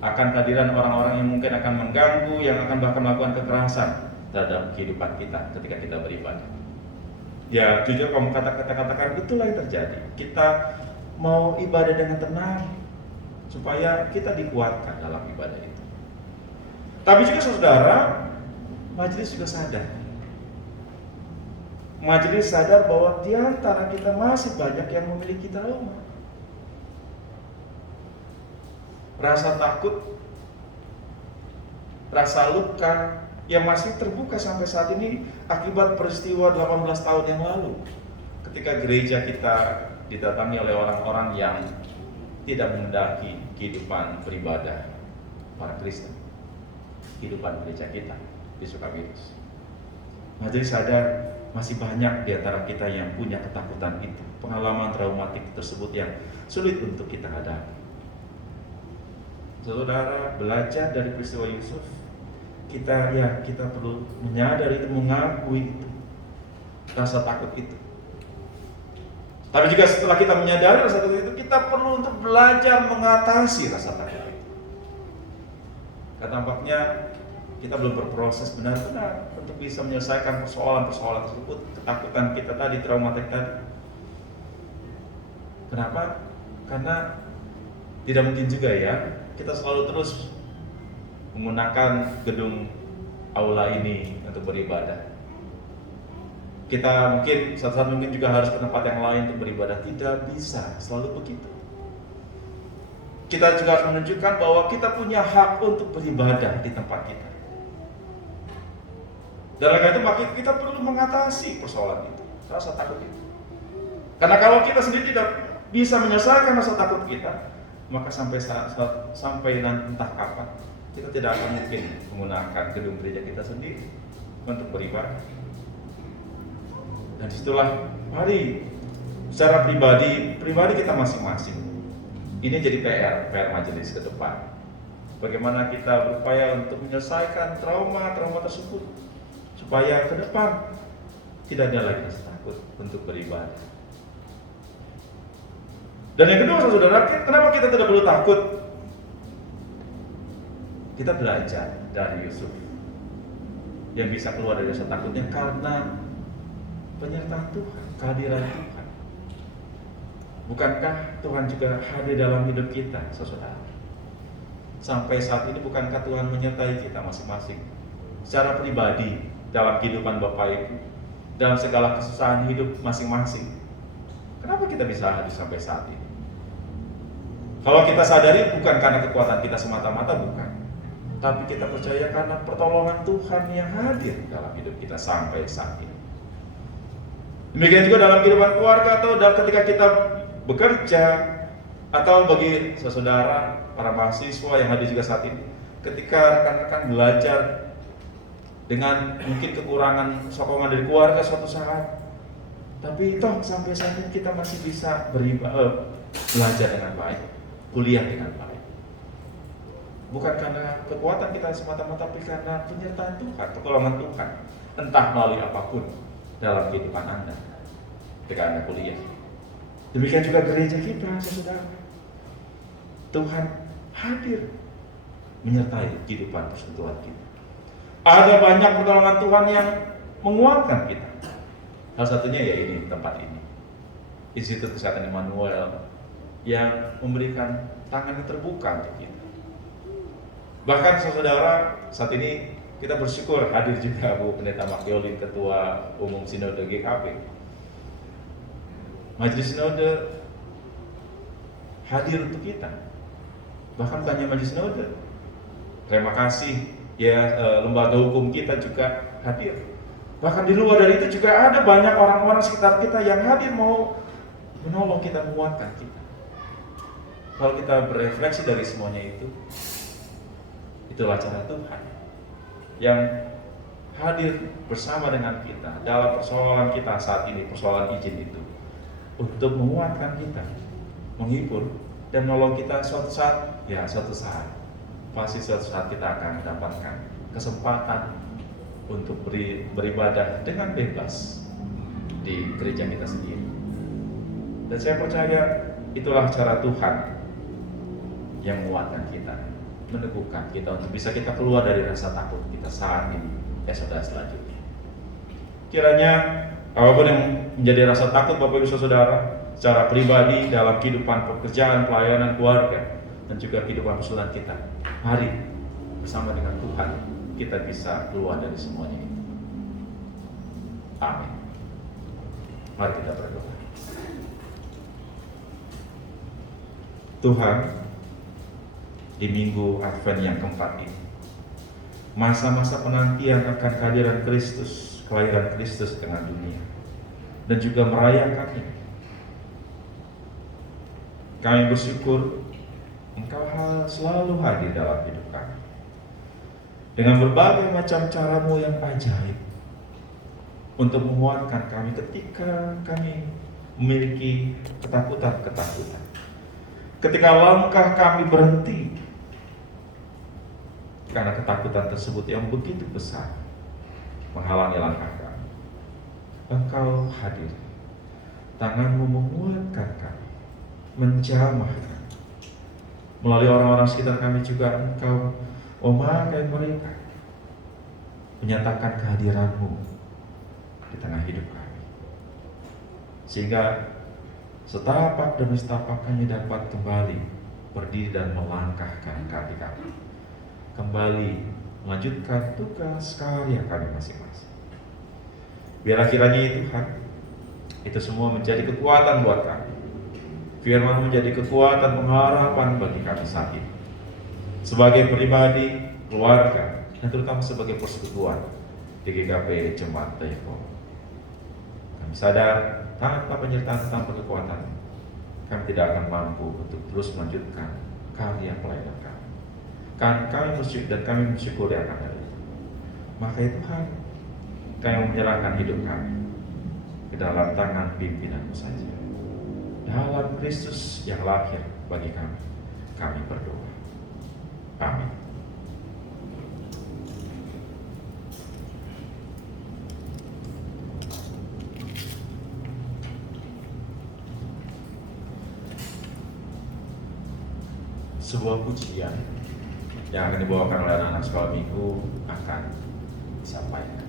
akan kehadiran orang-orang yang mungkin akan mengganggu, yang akan bahkan melakukan kekerasan terhadap kehidupan kita ketika kita beribadah. Ya jujur kamu katakan itulah yang terjadi. Kita mau ibadah dengan tenang supaya kita dikuatkan dalam ibadah itu. Tapi juga saudara, majelis juga sadar. Majelis sadar bahwa di antara kita masih banyak yang memiliki trauma. Rasa takut, rasa luka yang masih terbuka sampai saat ini akibat peristiwa 18 tahun yang lalu ketika gereja kita didatangi oleh orang-orang yang tidak menghendaki kehidupan beribadah para Kristen, kehidupan gereja kita di Sukabirus. Majelis sadar masih banyak di antara kita yang punya ketakutan itu, pengalaman traumatik tersebut yang sulit untuk kita hadapi. Saudara, belajar dari peristiwa Yusuf, kita perlu menyadari itu, mengakui itu, rasa takut itu. Tapi juga setelah kita menyadari rasa takut itu, kita perlu untuk belajar mengatasi rasa takut itu. Karena tampaknya kita belum berproses benar-benar untuk bisa menyelesaikan persoalan-persoalan tersebut, ketakutan kita tadi, traumatik tadi. Kenapa? Karena tidak mungkin juga ya kita selalu terus menggunakan gedung aula ini untuk beribadah. Kita mungkin saat-saat mungkin juga harus ke tempat yang lain untuk beribadah. Tidak bisa selalu begitu. Kita juga harus menunjukkan bahwa kita punya hak untuk beribadah di tempat kita. Dan karena itu maka kita perlu mengatasi persoalan itu, rasa takut itu. Karena kalau kita sendiri tidak bisa menyelesaikan rasa takut kita, maka sampai nanti entah kapan kita tidak akan mungkin menggunakan gedung gereja kita sendiri untuk beribadah. Dan disitulah mari secara pribadi kita masing-masing. Ini jadi PR majelis ke depan. Bagaimana kita berupaya untuk menyelesaikan trauma tersebut supaya ke depan tidak ada lagi rasa takut untuk beribadah. Dan yang kedua saudara, kenapa kita tidak perlu takut? Kita belajar dari Yusuf yang bisa keluar dari rasa takutnya karena penyertaan Tuhan, kehadiran Tuhan. Bukankah Tuhan juga hadir dalam hidup kita, saudara? Sampai saat ini bukankah Tuhan menyertai kita masing-masing secara pribadi dalam kehidupan Bapak Ibu, dalam segala kesusahan hidup masing-masing? Kenapa kita bisa hadir sampai saat ini? Kalau kita sadari bukan karena kekuatan kita semata-mata, bukan. Tapi kita percaya karena pertolongan Tuhan yang hadir dalam hidup kita sampai saat ini. Demikian juga dalam kehidupan keluarga atau ketika kita bekerja, atau bagi saudara, para mahasiswa yang hadir juga saat ini, ketika rekan-rekan belajar dengan mungkin kekurangan sokongan dari keluarga suatu saat, tapi toh sampai saat ini kita masih bisa belajar dengan baik, kuliah dengan baik. Bukan karena kekuatan kita semata-mata, tapi karena penyertaan Tuhan, pertolongan Tuhan, entah melalui apapun dalam kehidupan Anda ketika Anda kuliah. Demikian juga gereja kita, saudara. Tuhan hadir menyertai kehidupan persekutuan kita. Ada banyak pertolongan Tuhan yang menguatkan kita. Salah satunya ya ini, tempat ini, Institut Kesehatan Immanuel, yang memberikan tangan yang terbuka untuk kita. Bahkan saudara, saat ini kita bersyukur hadir juga Bu Pendeta Makiolin, Ketua Umum Sinode GKP. Majelis Sinode hadir untuk kita. Bahkan bukan hanya Majelis Sinode. Terima kasih ya, lembaga hukum kita juga hadir. Bahkan di luar dari itu juga ada banyak orang-orang sekitar kita yang hadir mau menolong kita, menguatkan kita. Kalau kita berefleksi dari semuanya itu, itulah cara Tuhan yang hadir bersama dengan kita dalam persoalan kita saat ini, persoalan izin itu, untuk menguatkan kita, menghibur dan menolong kita suatu saat pasti suatu saat kita akan mendapatkan kesempatan untuk beribadah dengan bebas di gereja kita sendiri. Dan saya percaya itulah cara Tuhan yang menguatkan kita, meneguhkan kita untuk bisa kita keluar dari rasa takut kita saat ini, saudara selanjutnya. Kiranya apapun yang menjadi rasa takut Bapak Ibu Saudara secara pribadi dalam kehidupan pekerjaan, pelayanan, keluarga, dan juga kehidupan persaudaraan kita, mari bersama dengan Tuhan kita bisa keluar dari semuanya itu. Amin. Mari kita berdoa. Tuhan, di minggu Advent yang keempat ini, masa-masa penantian akan kehadiran Kristus, kelahiran Kristus dengan dunia, dan juga merayakannya. Kami bersyukur Engkau selalu hadir dalam hidup kami dengan berbagai macam caramu yang ajaib untuk menguatkan kami ketika kami memiliki ketakutan-ketakutan. Ketika langkah kami berhenti karena ketakutan tersebut yang begitu besar menghalangi langkah kami, Engkau hadir. Tanganmu menguatkan kami, menjamah kami. Melalui orang-orang sekitar kami juga Engkau memakai mereka, menyatakan kehadiranmu di tengah hidup kami, sehingga setapak demi setapak kami dapat kembali berdiri dan melangkahkan kaki kami, kembali melanjutkan tugas karya kami masing-masing. Biarlah kiranya Tuhan, itu semua menjadi kekuatan buat kami. Firman menjadi kekuatan pengharapan bagi kami saat ini, sebagai pribadi, keluarga, dan terutama sebagai persekutuan di GKP Jemaat Dayako. Kami sadar tanpa penyertaan, tanpa kekuatan, kami tidak akan mampu untuk terus melanjutkan karya pelayanan kami. Kami bersyukur dan kami mensyukuri akan hal itu. Maka Tuhan, kami menyerahkan hidup kami ke dalam tangan pimpinan-Mu saja. Dalam Kristus yang lahir bagi kami berdoa. Amin. Sebuah pujian yang akan dibawakan oleh anak-anak sekolah minggu akan disampaikan.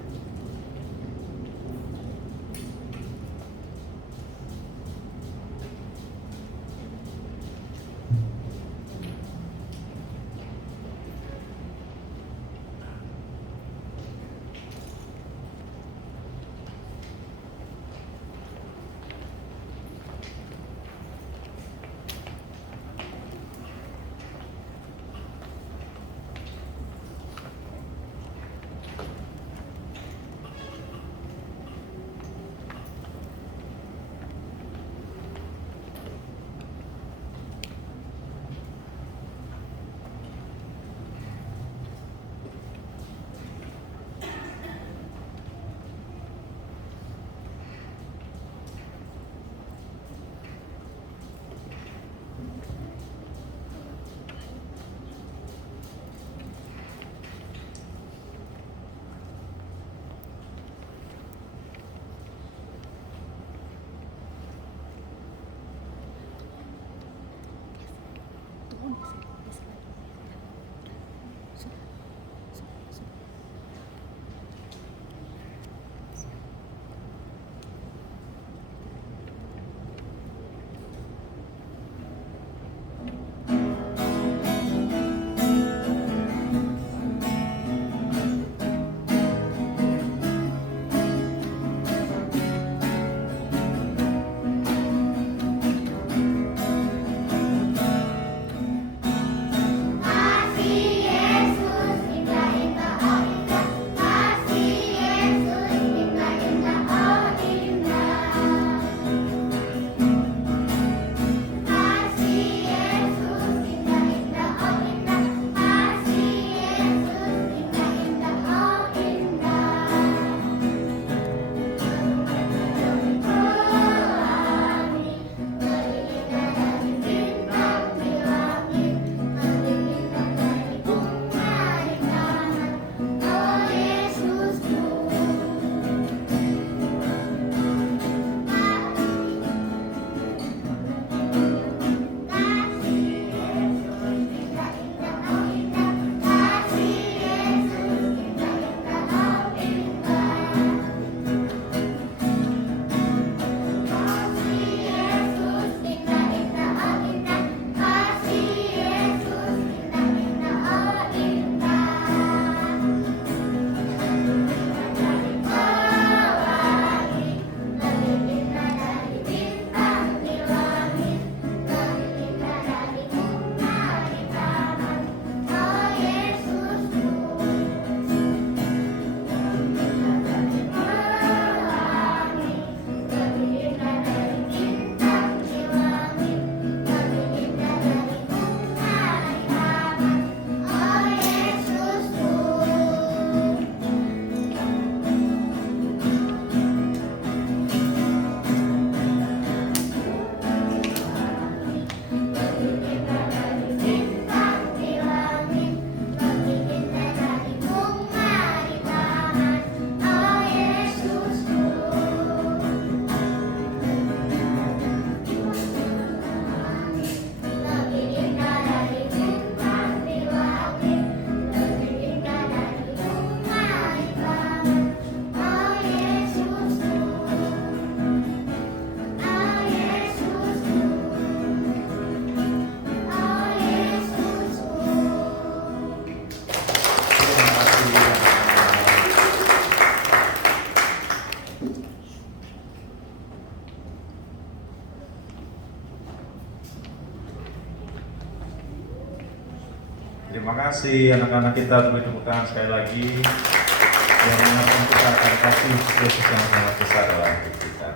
Terima kasih anak-anak kita, beri tepuk tangan sekali lagi. Yang mengingatkan kita akan kasih Yesus yang sangat besar dalam hidup kita.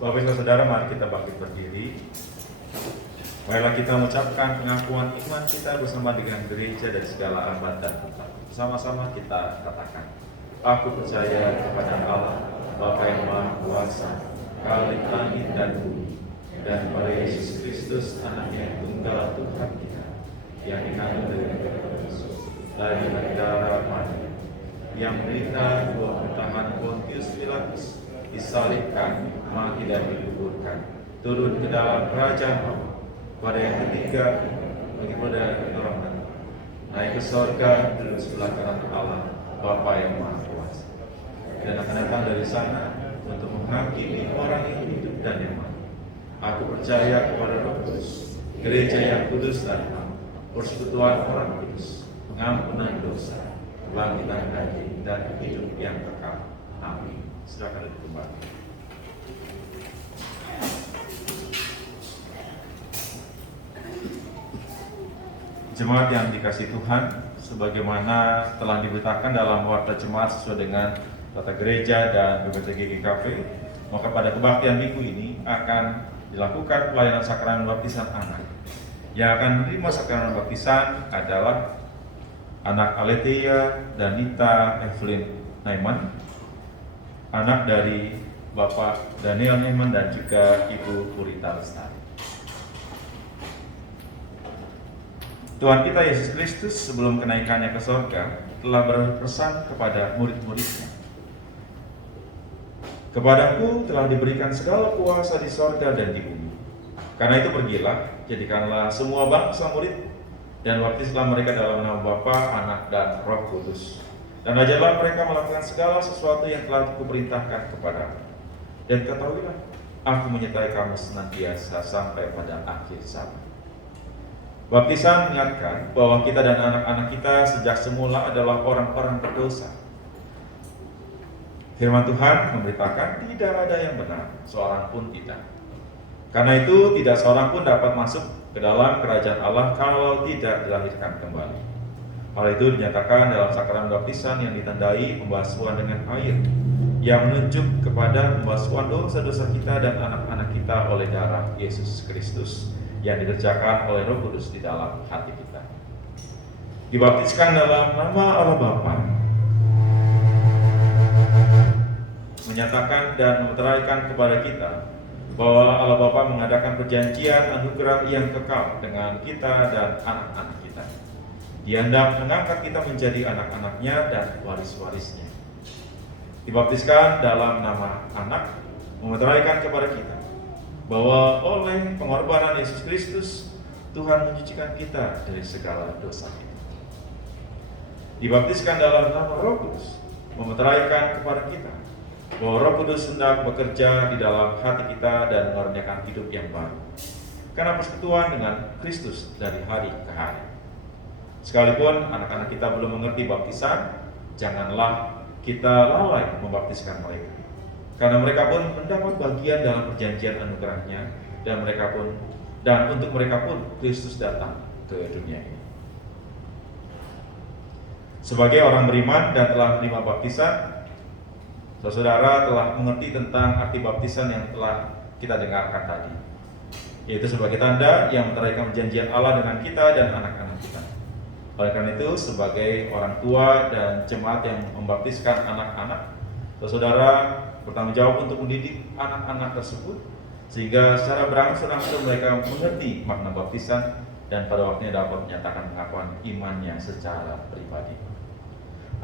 Bapak Ibu Saudara, mari kita bangkit berdiri. Marilah kita mengucapkan pengakuan iman kita bersama dengan gereja dari segala abad dan tempat. Bersama-sama kita katakan, aku percaya kepada Allah, Bapa yang Maha Kuasa, Khalik langit dan bumi, dan pada Yesus Kristus, Anaknya yang tunggal Tuhan kita, yang dikandung dari Roh Kudus, dari darah Maria, yang menderita di bawah pemerintahan Pontius Pilatus, disalibkan, mati dan dikuburkan, turun ke dalam kerajaan Allah, pada yang ketiga bagi pada orang mati, naik ke sorga, duduk sebelah kanan Allah, Bapa yang Maha Kuasa, dan akan datang dari sana untuk menghakimi orang yang hidup dan yang mati. Aku percaya kepada Roh Kudus, gereja yang kudus dan am, persekutuan orang kudus, pengampunan dosa, kebangkitan dari dan hidup yang kekal. Amin. Silakan duduk kembali. Jemaat yang dikasihi Tuhan, sebagaimana telah diberitakan dalam warta jemaat sesuai dengan tata gereja dan BPT GKP, maka pada kebaktian minggu ini akan dilakukan pelayanan sakramen baptisan anak. Yang akan menerima sakramen baptisan adalah anak Aletheia Danita Evelyn Naiman, anak dari Bapak Daniel Naiman dan juga Ibu Purita Lestari. Tuhan kita Yesus Kristus sebelum kenaikannya ke sorga telah berpesan kepada murid-muridnya, kepadaku telah diberikan segala kuasa di sorga dan di bumi. Karena itu pergilah, jadikanlah semua bangsa murid, dan baptislah mereka dalam nama Bapa, Anak, dan Roh Kudus. Dan ajarlah mereka melakukan segala sesuatu yang telah kuperintahkan kepadamu. Dan ketahuilah, aku menyertai kamu senantiasa sampai pada akhir zaman. Baptisan mengingatkan bahwa kita dan anak-anak kita sejak semula adalah orang-orang berdosa. Firman Tuhan memberitakan tidak ada yang benar, seorang pun tidak. Karena itu tidak seorang pun dapat masuk ke dalam kerajaan Allah kalau tidak dilahirkan kembali. Hal itu dinyatakan dalam sakramen baptisan yang ditandai pembasuhan dengan air, yang menunjuk kepada pembasuhan dosa-dosa kita dan anak-anak kita oleh darah Yesus Kristus yang dikerjakan oleh Roh Kudus di dalam hati kita. Dibaptiskan dalam nama Allah Bapa, menyatakan dan memeteraikan kepada kita bahwa Allah Bapa mengadakan perjanjian anugerah yang kekal dengan kita dan anak-anak kita. Dia hendak mengangkat kita menjadi anak-anaknya dan waris-warisnya. Dibaptiskan dalam nama Anak, memeteraikan kepada kita bahwa oleh pengorbanan Yesus Kristus, Tuhan menyucikan kita dari segala dosa kita. Dibaptiskan dalam nama Roh Kudus, memeteraikan kepada kita bahwa Roh Kudus hendak bekerja di dalam hati kita dan mengaruniakan hidup yang baru, karena persekutuan dengan Kristus dari hari ke hari. Sekalipun anak-anak kita belum mengerti baptisan, janganlah kita lalai membaptiskan mereka, karena mereka pun mendapat bagian dalam perjanjian anugerahnya, dan untuk mereka pun Kristus datang ke dunia ini. Sebagai orang beriman dan telah menerima baptisan, saudara telah mengerti tentang arti baptisan yang telah kita dengarkan tadi, yaitu sebagai tanda yang meteraikan perjanjian Allah dengan kita dan anak-anak kita. Oleh karena itu, sebagai orang tua dan jemaat yang membaptiskan anak-anak, saudara bertanggung jawab untuk mendidik anak-anak tersebut sehingga secara berangsur-angsur mereka mengerti makna baptisan dan pada waktunya dapat menyatakan pengakuan imannya secara pribadi.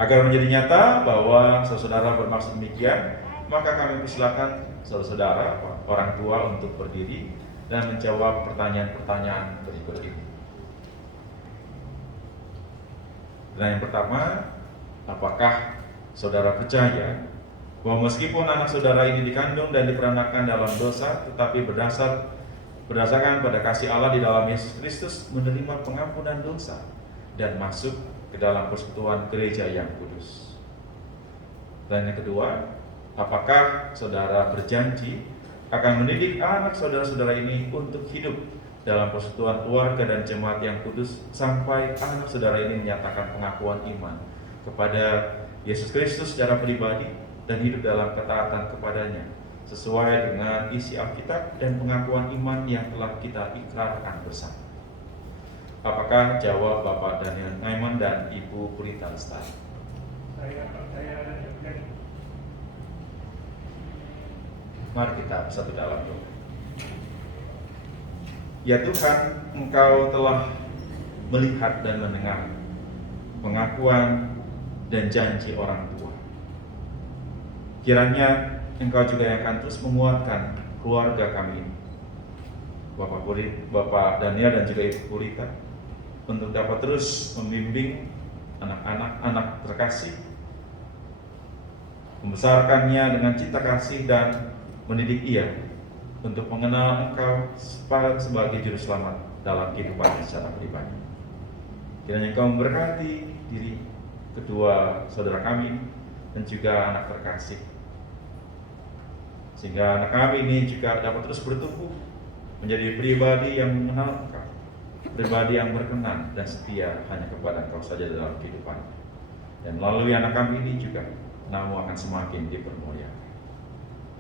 Agar menjadi nyata bahwa saudara bermaksud demikian, maka kami persilakan saudara orang tua untuk berdiri dan menjawab pertanyaan-pertanyaan berikut ini. Dan yang pertama, apakah saudara percaya bahwa meskipun anak saudara ini dikandung dan diperanakan dalam dosa, tetapi berdasarkan pada kasih Allah di dalam Yesus Kristus menerima pengampunan dosa dan masuk ke dalam persekutuan gereja yang kudus. Dan yang kedua, apakah saudara berjanji akan mendidik anak saudara-saudara ini untuk hidup dalam persekutuan keluarga dan jemaat yang kudus sampai anak saudara ini menyatakan pengakuan iman kepada Yesus Kristus secara pribadi dan hidup dalam ketaatan kepadanya sesuai dengan isi Alkitab dan pengakuan iman yang telah kita ikrarkan bersama? Apakah jawab Bapak Daniel Naiman dan Ibu Purita Lestari? Saya percaya dan yakin. Mari kita bersatu dalam doa. Ya Tuhan, Engkau telah melihat dan mendengar pengakuan dan janji orang tua. Kiranya Engkau juga yang akan terus menguatkan keluarga kami, Bapak Daniel dan juga Ibu Purita, untuk dapat terus membimbing anak-anak terkasih, membesarkannya dengan cinta kasih dan mendidik ia untuk mengenal Engkau sebagai juru selamat dalam kehidupan secara pribadi. Kiranya Engkau memberkati diri kedua saudara kami dan juga anak terkasih, sehingga anak kami ini juga dapat terus bertumbuh menjadi pribadi yang mengenal Engkau, pribadi yang berkenan dan setia hanya kepada Engkau saja dalam kehidupan. Dan melalui anak kami ini juga nama akan semakin dipermuliakan.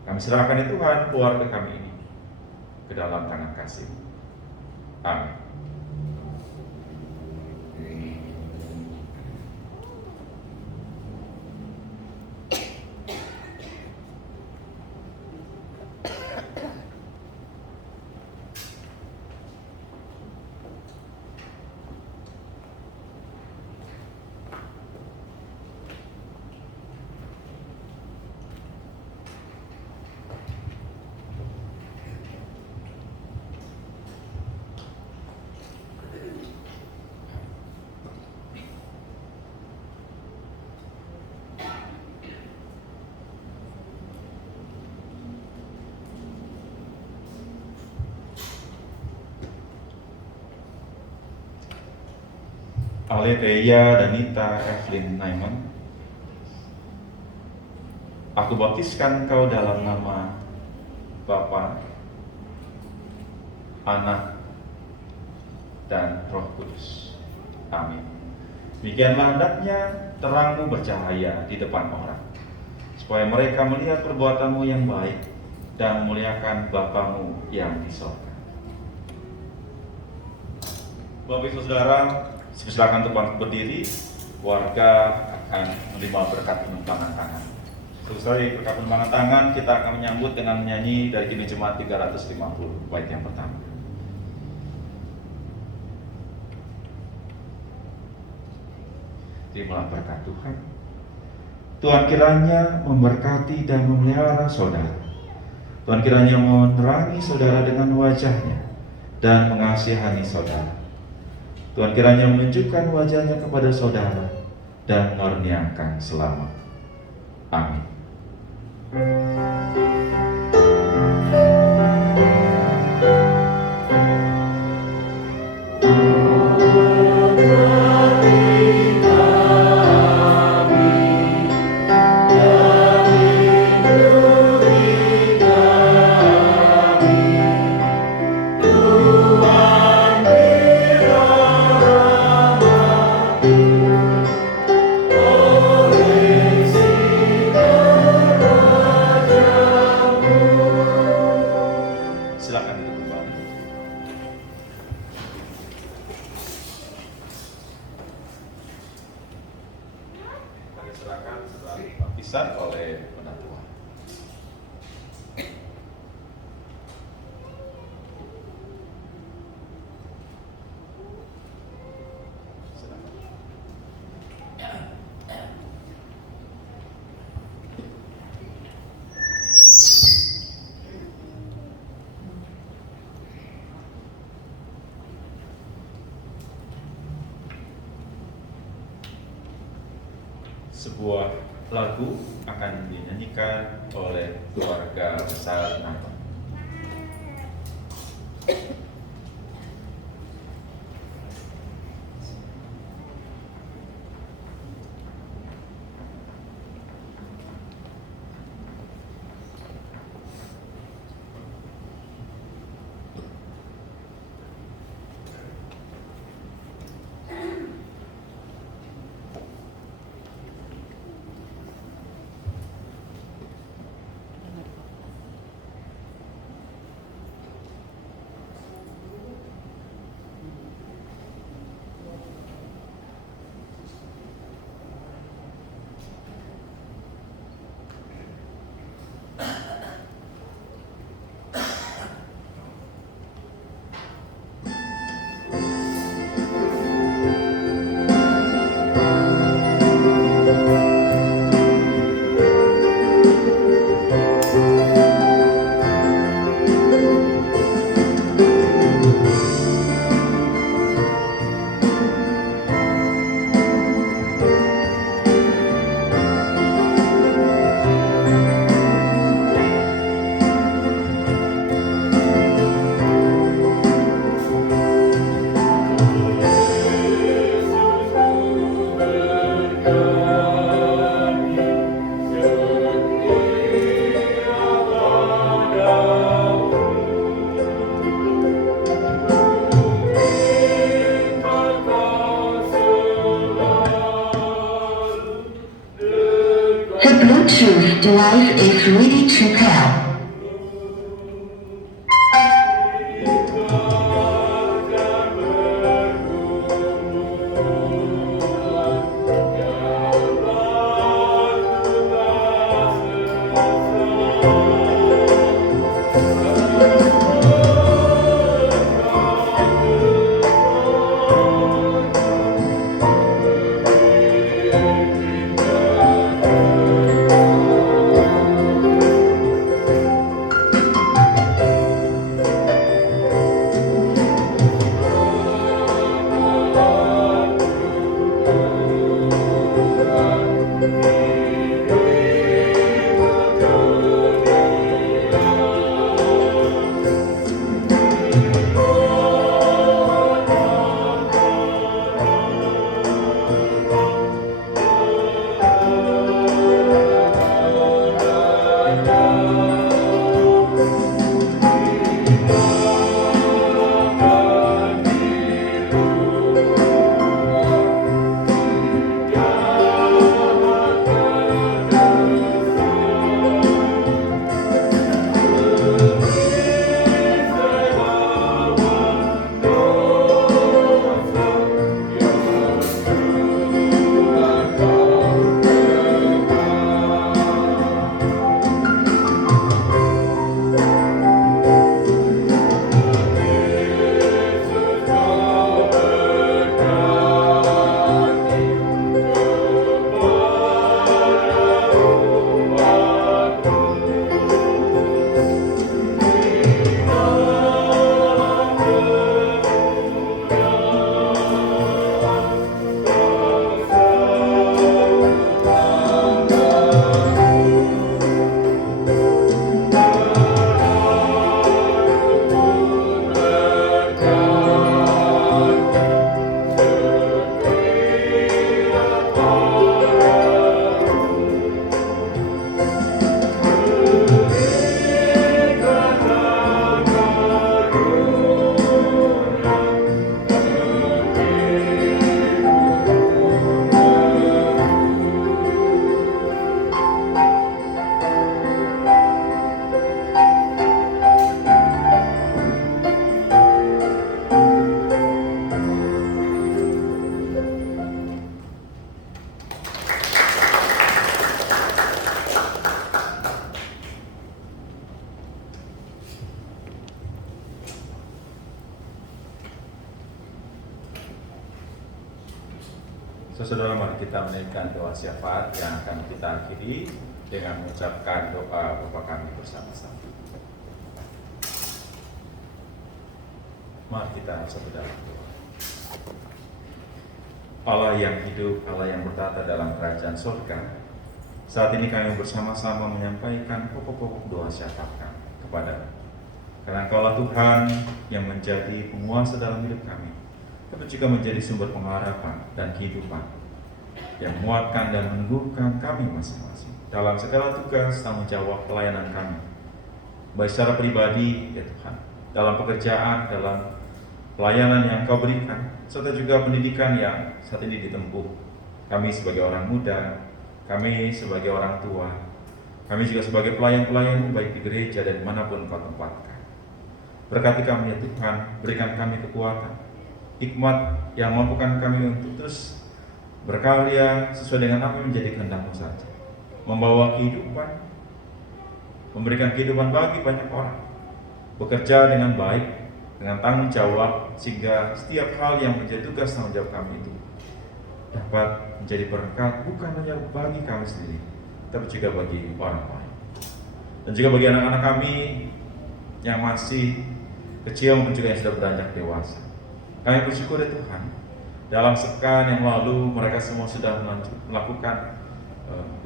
Kami serahkan ya Tuhan keluarga kami ini ke dalam tangan kasih. Amin. Aletheia Danita Evelyn Naiman, aku baptiskan kau dalam nama Bapa, Anak, dan Roh Kudus. Amin. Demikianlah hendaknya terangmu bercahaya di depan orang, supaya mereka melihat perbuatanmu yang baik dan memuliakan Bapamu yang di sorga. Bapak Ibu Saudara, silakan untuk berdiri. Warga akan menerima berkat penumpangan tangan. Selesai berkat penumpangan tangan, kita akan menyambut dengan menyanyi dari Kidung Jemaat 350, bait yang pertama. Terimalah berkat Tuhan. Tuhan kiranya memberkati dan memelihara saudara. Tuhan kiranya menerangi saudara dengan wajahnya dan mengasihani saudara. Tuhan kiranya menunjukkan wajahnya kepada saudara dan mengaruniakan selamat. Amin. Sebuah lagu akan dinyanyikan dinyanyikan oleh keluarga besar Natal. The Bluetooth device is ready to pair. Saudara, mari kita menaikkan doa syafaat yang akan kita akhiri dengan mengucapkan doa Bapa kami bersama-sama. Mari kita bersatu dalam doa. Allah yang hidup, Allah yang bertata dalam kerajaan surga, Saat ini kami bersama-sama menyampaikan pokok-pokok doa syafaat kami kepada-Mu. Karena Engkaulah Tuhan yang menjadi penguasa dalam hidup kami, tapi juga menjadi sumber pengharapan dan kehidupan yang menguatkan dan meneguhkan kami masing-masing dalam segala tugas tanggung jawab pelayanan kami, baik secara pribadi ya Tuhan, dalam pekerjaan, dalam pelayanan yang Kau berikan, serta juga pendidikan yang saat ini ditempuh. Kami sebagai orang muda, kami sebagai orang tua, kami juga sebagai pelayan-pelayan baik di gereja dan dimanapun Kau tempatkan. Berkati kami ya Tuhan, berikan kami kekuatan, hikmat yang mampukan kami untuk terus berkarya sesuai dengan apa yang menjadi kehendak-Mu saja, membawa kehidupan, memberikan kehidupan bagi banyak orang, bekerja dengan baik, dengan tanggung jawab, sehingga setiap hal yang menjadi tugas tanggung jawab kami itu dapat menjadi berkat bukan hanya bagi kami sendiri, tapi juga bagi orang lain. Dan juga bagi anak-anak kami yang masih kecil maupun juga yang sudah beranjak dewasa. Kami bersyukur ya Tuhan, dalam sepekan yang lalu mereka semua sudah melakukan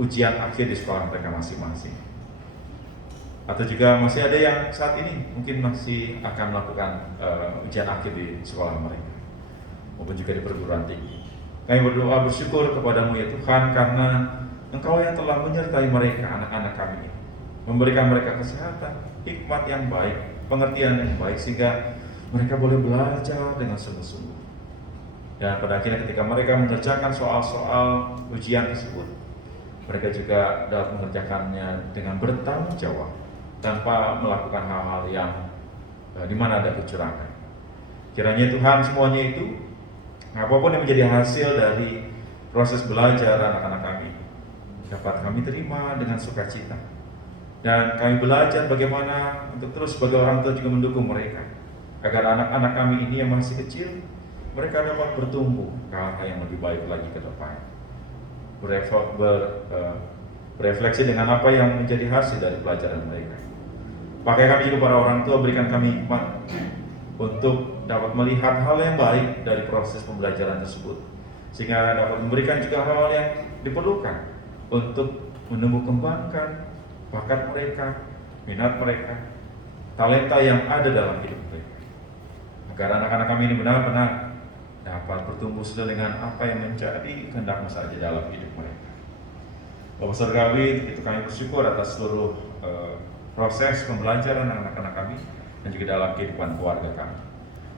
ujian akhir di sekolah mereka masing-masing. Atau juga masih ada yang saat ini mungkin masih akan melakukan ujian akhir di sekolah mereka, maupun juga di perguruan tinggi. Kami berdoa bersyukur kepada-Mu ya Tuhan, karena Engkau yang telah menyertai mereka, anak-anak kami ini, memberikan mereka kesehatan, hikmat yang baik, pengertian yang baik, sehingga mereka boleh belajar dengan sungguh-sungguh. Dan pada akhirnya ketika mereka mengerjakan soal-soal ujian tersebut, mereka juga dapat mengerjakannya dengan bertanggung jawab, tanpa melakukan hal-hal yang di mana ada kecurangan. Kiranya Tuhan semuanya itu, apapun yang menjadi hasil dari proses belajar anak-anak kami, dapat kami terima dengan sukacita. Dan kami belajar bagaimana untuk terus sebagai orang tua juga mendukung mereka, agar anak-anak kami ini yang masih kecil, mereka dapat bertumbuh ke arah yang lebih baik lagi ke depan. Berefleksi dengan apa yang menjadi hasil dari pelajaran mereka. Pakai kami juga para orang tua, berikan kami hikmat untuk dapat melihat hal yang baik dari proses pembelajaran tersebut, sehingga dapat memberikan juga hal yang diperlukan untuk menumbuh kembangkan bakat mereka, minat mereka, talenta yang ada dalam hidup mereka, agar anak-anak kami ini benar-benar dapat bertumbuh sesuai dengan apa yang menjadi kehendak-Mu saja dalam hidup mereka. Bapak Surgawi, itu kami bersyukur atas seluruh proses pembelajaran anak-anak kami dan juga dalam kehidupan keluarga kami.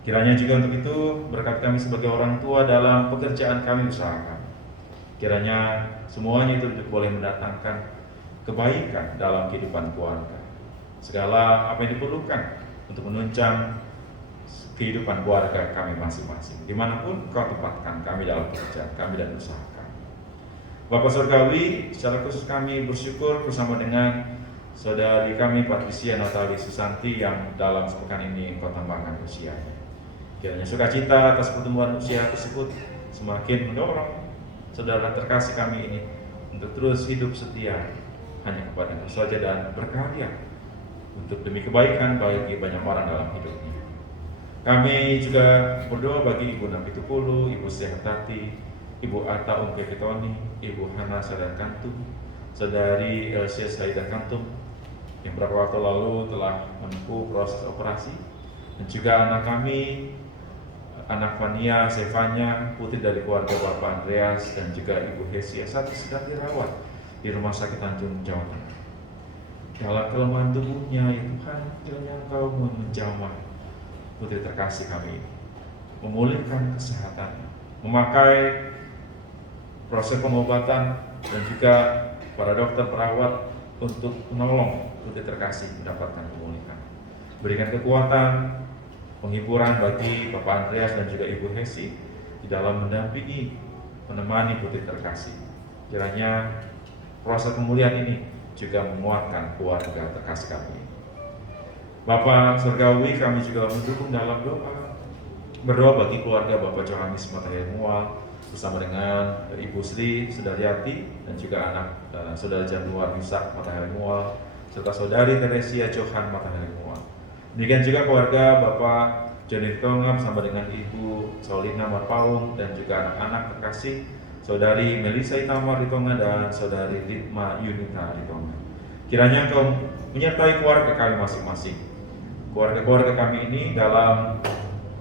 Kiranya juga untuk itu berkat kami sebagai orang tua dalam pekerjaan kami, usaha kami. Kiranya semuanya itu boleh mendatangkan kebaikan dalam kehidupan keluarga. Segala apa yang diperlukan untuk menunjang kehidupan keluarga kami masing-masing, dimanapun Kau tempatkan kami dalam pekerjaan kami dan usaha kami. Bapak Surgawi, secara khusus kami bersyukur bersama dengan saudari kami Patricia Natali Susanti yang dalam sepekan ini Kau tambahkan usianya. Kiranya sukacita atas pertumbuhan usia tersebut semakin mendorong saudara terkasih kami ini untuk terus hidup setia hanya kepada-Mu saja dan berkarya untuk demi kebaikan bagi banyak orang dalam hidupnya. Kami juga berdoa bagi Ibu Napi Tupulu, Ibu Sehatati, Ibu Atta Umpeketoni, Ibu Hana Sadar Kantum, Saudari Elsia Saidah Kantum yang beberapa waktu lalu telah menempuh proses operasi, dan juga anak kami, anak Fania Sevanya, putri dari keluarga Bapak Andreas, dan juga Ibu Hesi saat sedang dirawat di Rumah Sakit Tanjung, Jawa Tengah. Dalam kelemahan tubuhnya ya Tuhan, kiranya Engkau menjamah putri terkasih kami ini, memulihkan kesehatan, memakai proses pengobatan dan juga para dokter perawat untuk menolong putri terkasih mendapatkan pemulihan. Berikan kekuatan, penghiburan bagi Bapak Andreas dan juga Ibu Hesi di dalam mendampingi, menemani putri terkasih. Kiranya proses pemulihan ini juga menguatkan keluarga terkasih kami. Bapak Surgawi, kami juga mendukung dalam doa, berdoa bagi keluarga Bapak Johannes Matahari Mual bersama dengan Ibu Sri Sudaryati dan juga anak Saudara Januar Yusak Matahari Mual serta Saudari Teresia Johan Matahari Mual. Demikian juga keluarga Bapak Joni Tonga bersama dengan Ibu Saulina Marpaung dan juga anak-anak terkasih Saudari Melisa Itamar Ritonga dan Saudari Ritma Yunita Ritonga. Kiranya Engkau menyertai keluarga kami masing-masing. Keluarga-keluarga kami ini dalam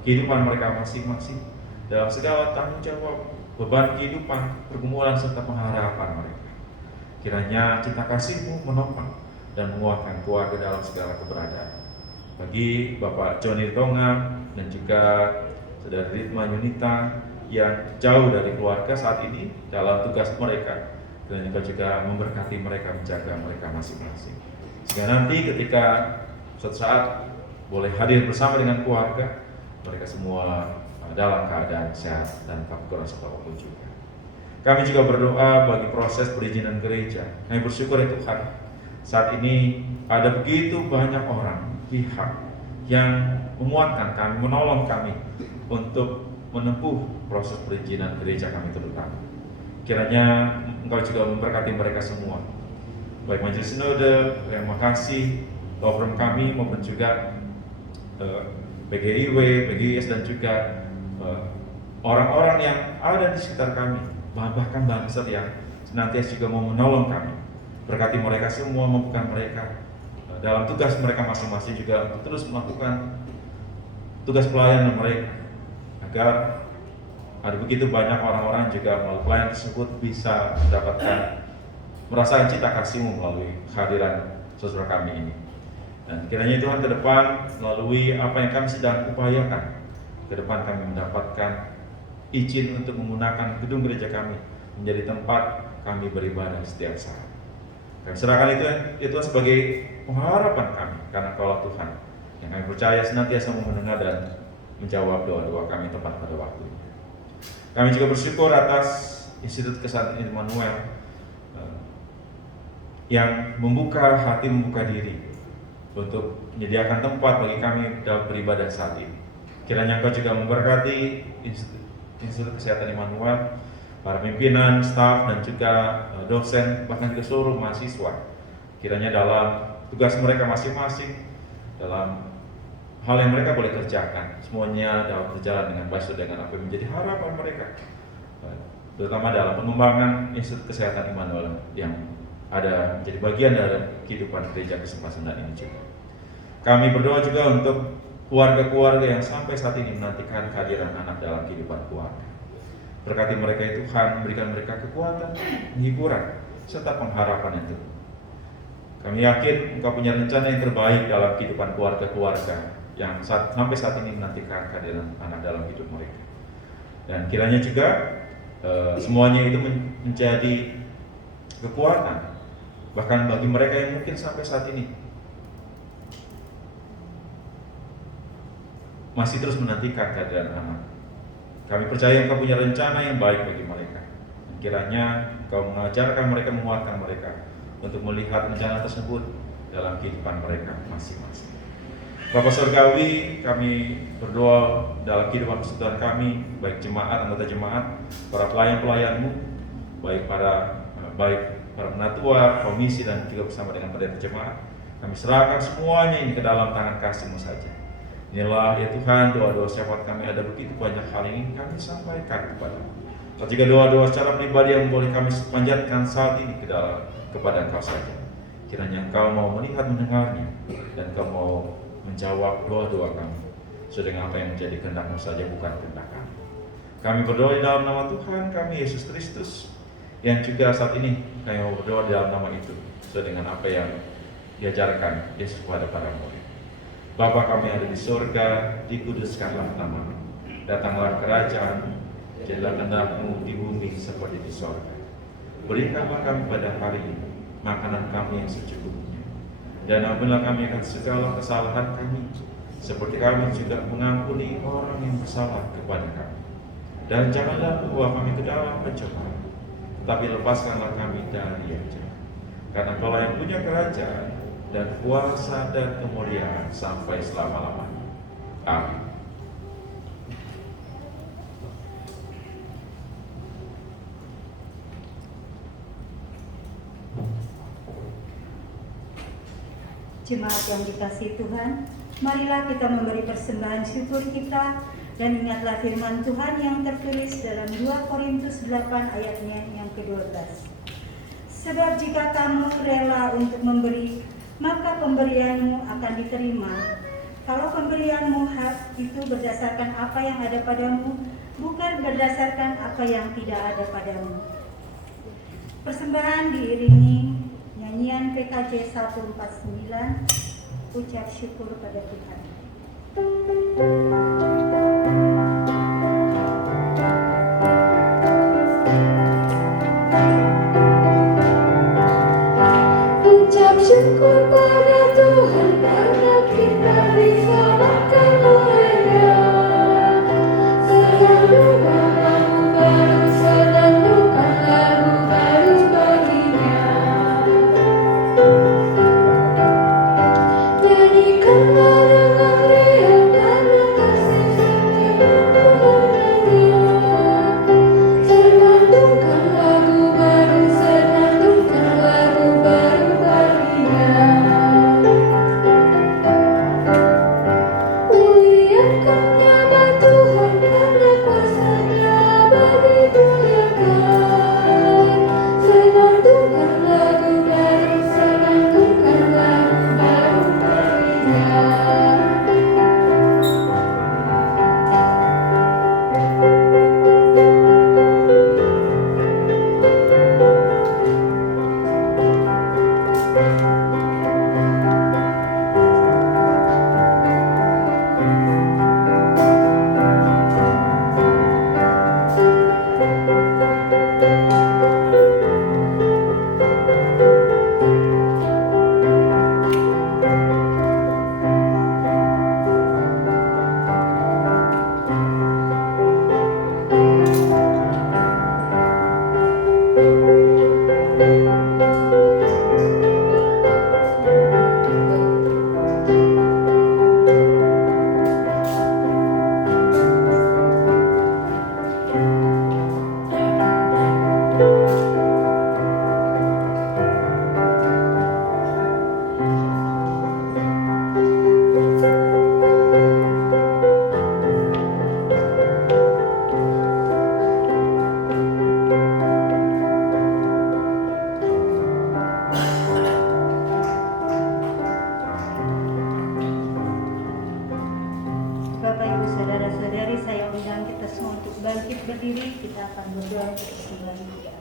kehidupan mereka masing-masing, dalam segala tanggung jawab, beban kehidupan, pergumulan serta pengharapan mereka. Kiranya cinta kasih-Mu menopang dan menguatkan keluarga dalam segala keberadaan. Bagi Bapak Joni Ritonga dan juga Saudari Ritma Yunita yang jauh dari keluarga saat ini dalam tugas mereka, dan Engkau juga memberkati mereka, menjaga mereka masing-masing, sehingga nanti ketika suatu saat boleh hadir bersama dengan keluarga, mereka semua dalam keadaan sehat dan tanpa kurang apapun juga. Kami juga berdoa bagi proses perizinan gereja. Kami bersyukur ya Tuhan, saat ini ada begitu banyak orang, pihak yang menguatkan kami, menolong kami untuk menempuh proses perizinan gereja kami terutama. Kiranya Engkau juga memberkati mereka semua, baik Majelis Sinode, terima kasih, law firm kami maupun juga PGIW, PGIS dan juga orang-orang yang ada di sekitar kami, bahkan bangsa yang senantiasa juga mau menolong kami. Berkati mereka semua, mampukan mereka dalam tugas mereka masing-masing juga untuk terus melakukan tugas pelayanan mereka, agar ada begitu banyak orang-orang juga melalui pelayanan tersebut bisa mendapatkan merasakan cinta kasih-Mu melalui kehadiran saudara kami ini. Dan kiranya Tuhan ke depan melalui apa yang kami sedang upayakan, ke depan kami mendapatkan izin untuk menggunakan gedung gereja kami menjadi tempat kami beribadah setiap saat. Kami serahkan itu sebagai pengharapan kami, karena Kaulah Tuhan yang kami percaya senantiasa mendengar dan menjawab doa-doa kami tepat pada waktunya. Kami juga bersyukur atas Institut Kesehatan Immanuel yang membuka hati, membuka diri untuk menyediakan tempat bagi kami dalam beribadah saat ini. Kiranya Engkau juga memberkati Institut Kesehatan Immanuel, para pimpinan, staf, dan juga dosen, bahkan juga seluruh mahasiswa. Kiranya dalam tugas mereka masing-masing, dalam hal yang mereka boleh kerjakan, semuanya dapat berjalan dengan baik sesuai dengan apa yang menjadi harapan mereka, terutama dalam pengembangan Institut Kesehatan Immanuel yang ada menjadi bagian dari kehidupan gereja Kesempatan ini juga. Kami berdoa juga untuk keluarga-keluarga yang sampai saat ini menantikan kehadiran anak dalam kehidupan keluarga. Berkati mereka ya Tuhan, berikan mereka kekuatan, hiburan, serta pengharapan yang teguh. Kami yakin Engkau punya rencana yang terbaik dalam kehidupan keluarga-keluarga yang sampai saat ini menantikan kehadiran anak dalam hidup mereka. Dan kiranya juga semuanya itu menjadi kekuatan, bahkan bagi mereka yang mungkin sampai saat ini masih terus menantikan kehadiran anak. Kami percaya Engkau punya rencana yang baik bagi mereka. Dan kiranya Engkau mengajarkan mereka, menguatkan mereka untuk melihat rencana tersebut dalam kehidupan mereka masing-masing. Bapa Surgawi, kami berdoa dalam kehidupan persekutuan kami, baik jemaat, anggota jemaat, para pelayan-pelayan-Mu, baik para penatua, komisi, dan juga bersama dengan pendeta jemaat. Kami serahkan semuanya ini ke dalam tangan kasih-Mu saja. Inilah ya Tuhan, doa-doa syafaat kami, ada begitu banyak hal yang ingin kami sampaikan kepada-Mu. Dan juga doa-doa secara pribadi yang boleh kami panjatkan saat ini kepada Engkau saja. Kiranya Engkau mau melihat, mendengarnya, dan Engkau mau menjawab doa-doa kami sesuai dengan apa yang menjadi kehendak-Mu saja, bukan kehendak kami. Kami berdoa di dalam nama Tuhan kami Yesus Kristus, yang juga saat ini kami mau berdoa di dalam nama itu sesuai dengan apa yang diajarkan Yesus kepada para murid. Bapa kami yang ada di surga, dikuduskanlah nama-Mu, datanglah kerajaan-Mu, jadilah kehendak-Mu di bumi seperti di surga. Berikanlah kami pada hari ini makanan kami yang secukupnya, dan ampunilah kami akan segala kesalahan kami, seperti kami juga mengampuni orang yang bersalah kepada kami. Dan janganlah membawa kami ke dalam pencobaan, tetapi lepaskanlah kami dari yang jahat. Karena Kaulah yang punya kerajaan dan kuasa dan kemuliaan sampai selama-lamanya. Amin. Jemaat yang dikasihi Tuhan, marilah kita memberi persembahan syukur kita Dan ingatlah firman Tuhan yang tertulis dalam 2 Korintus 8 ayatnya yang ke-12. Sebab jika kamu rela untuk memberi, maka pemberianmu akan diterima. Kalau pemberianmu itu berdasarkan apa yang ada padamu, bukan berdasarkan apa yang tidak ada padamu. Persembahan diiringi nyanyian PKJ 149, ucap syukur pada Tuhan. Ucap syukur pada Tuhan karena kita bisa makan olehnya. Senandungkan lagu baru, senandungkan lagu baru baginya. Nyanyikanlah dengan riang karena kasih setiamu menanginya. Senandungkan lagu baru, senandungkan lagu baru baginya. Muliakan nama Tuhan karena kuasa-Nya abadi muliakan. Senandungkan lagu baru, senandungkan lagu baru baginya. Bapak, Ibu, Saudara-saudari, saya undang kita semua untuk bangkit berdiri. Kita akan berdoa untuk persembahan kita.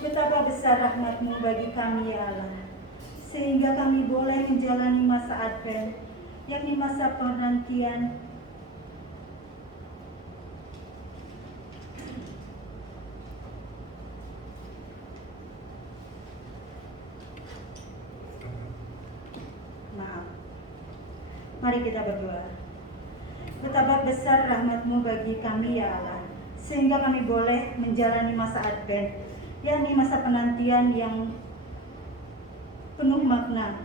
Betapa besar rahmat-Mu bagi kami, ya Allah, sehingga kami boleh menjalani masa Advent, yakni masa penantian Mari kita berdoa. Betapa besar rahmat-Mu bagi kami, ya Allah, sehingga kami boleh menjalani masa Advent, yakni masa penantian yang penuh makna.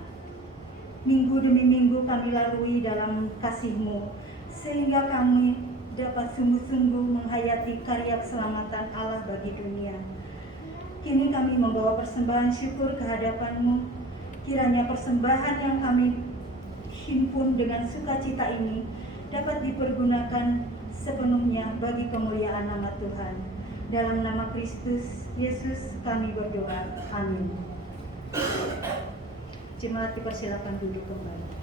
Minggu demi minggu kami lalui dalam kasih-Mu, sehingga kami dapat sungguh-sungguh menghayati karya keselamatan Allah bagi dunia. Kini kami membawa persembahan syukur ke hadapan-Mu. Kiranya persembahan yang kami himpun dengan sukacita ini dapat dipergunakan sepenuhnya bagi kemuliaan nama Tuhan. Dalam nama Kristus Yesus kami berdoa. Amin. Jemaat dipersilakan duduk kembali.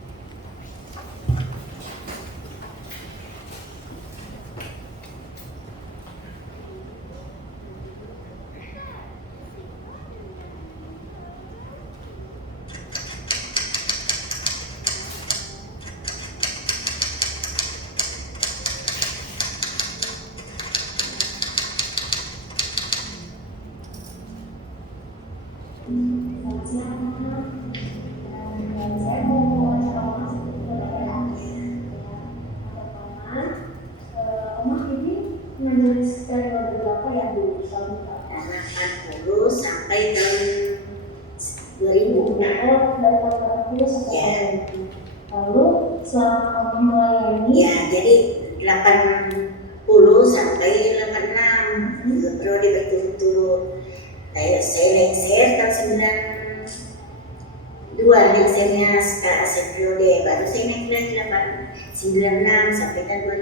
Menulis dari beberapa yang dulu sampai 80 sampai tahun 2000. Dari tahun 80 sampai 2000. Lalu selama kamu melayani? Ya, jadi 80 sampai 86 periode berturut-turut. Saya lengser tahun 92 hasilnya setelah periode baru saya naik lagi 96 sampai tahun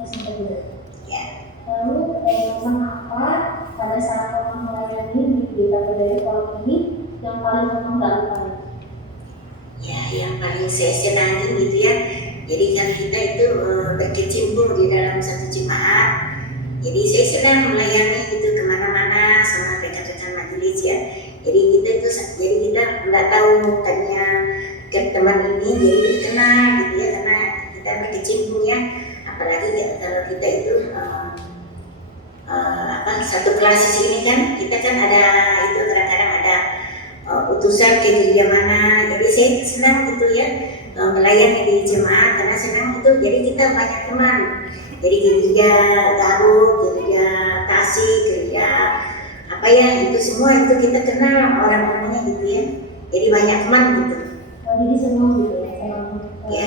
2000. Ya. Lalu mengapa pada saat orang melayani di Dapur Kolom ini yang paling membanggakan? Ya, yang paling saya senangi gitu ya. Jadi kan kita itu berkecimpung di dalam satu jemaat. Jadi saya senang melayani gitu kemana-mana sama rekan-rekan majelis ya. Jadi kita nggak tahu tanya ke teman ini jadi dikenal gitu ya karena kita berkecimpung ya. Apalagi ya, kalau kita itu satu klasis ini kan kita kan ada itu kadang-kadang ada utusan ke gereja mana. Jadi saya senang gitu ya melayani di jemaat karena senang itu jadi kita banyak teman. Jadi gereja Garut, gereja Tasik, gereja apa ya itu semua itu kita kenal orang-orangnya gitu ya. Jadi banyak teman gitu. Jadi senang gitu ya. Ya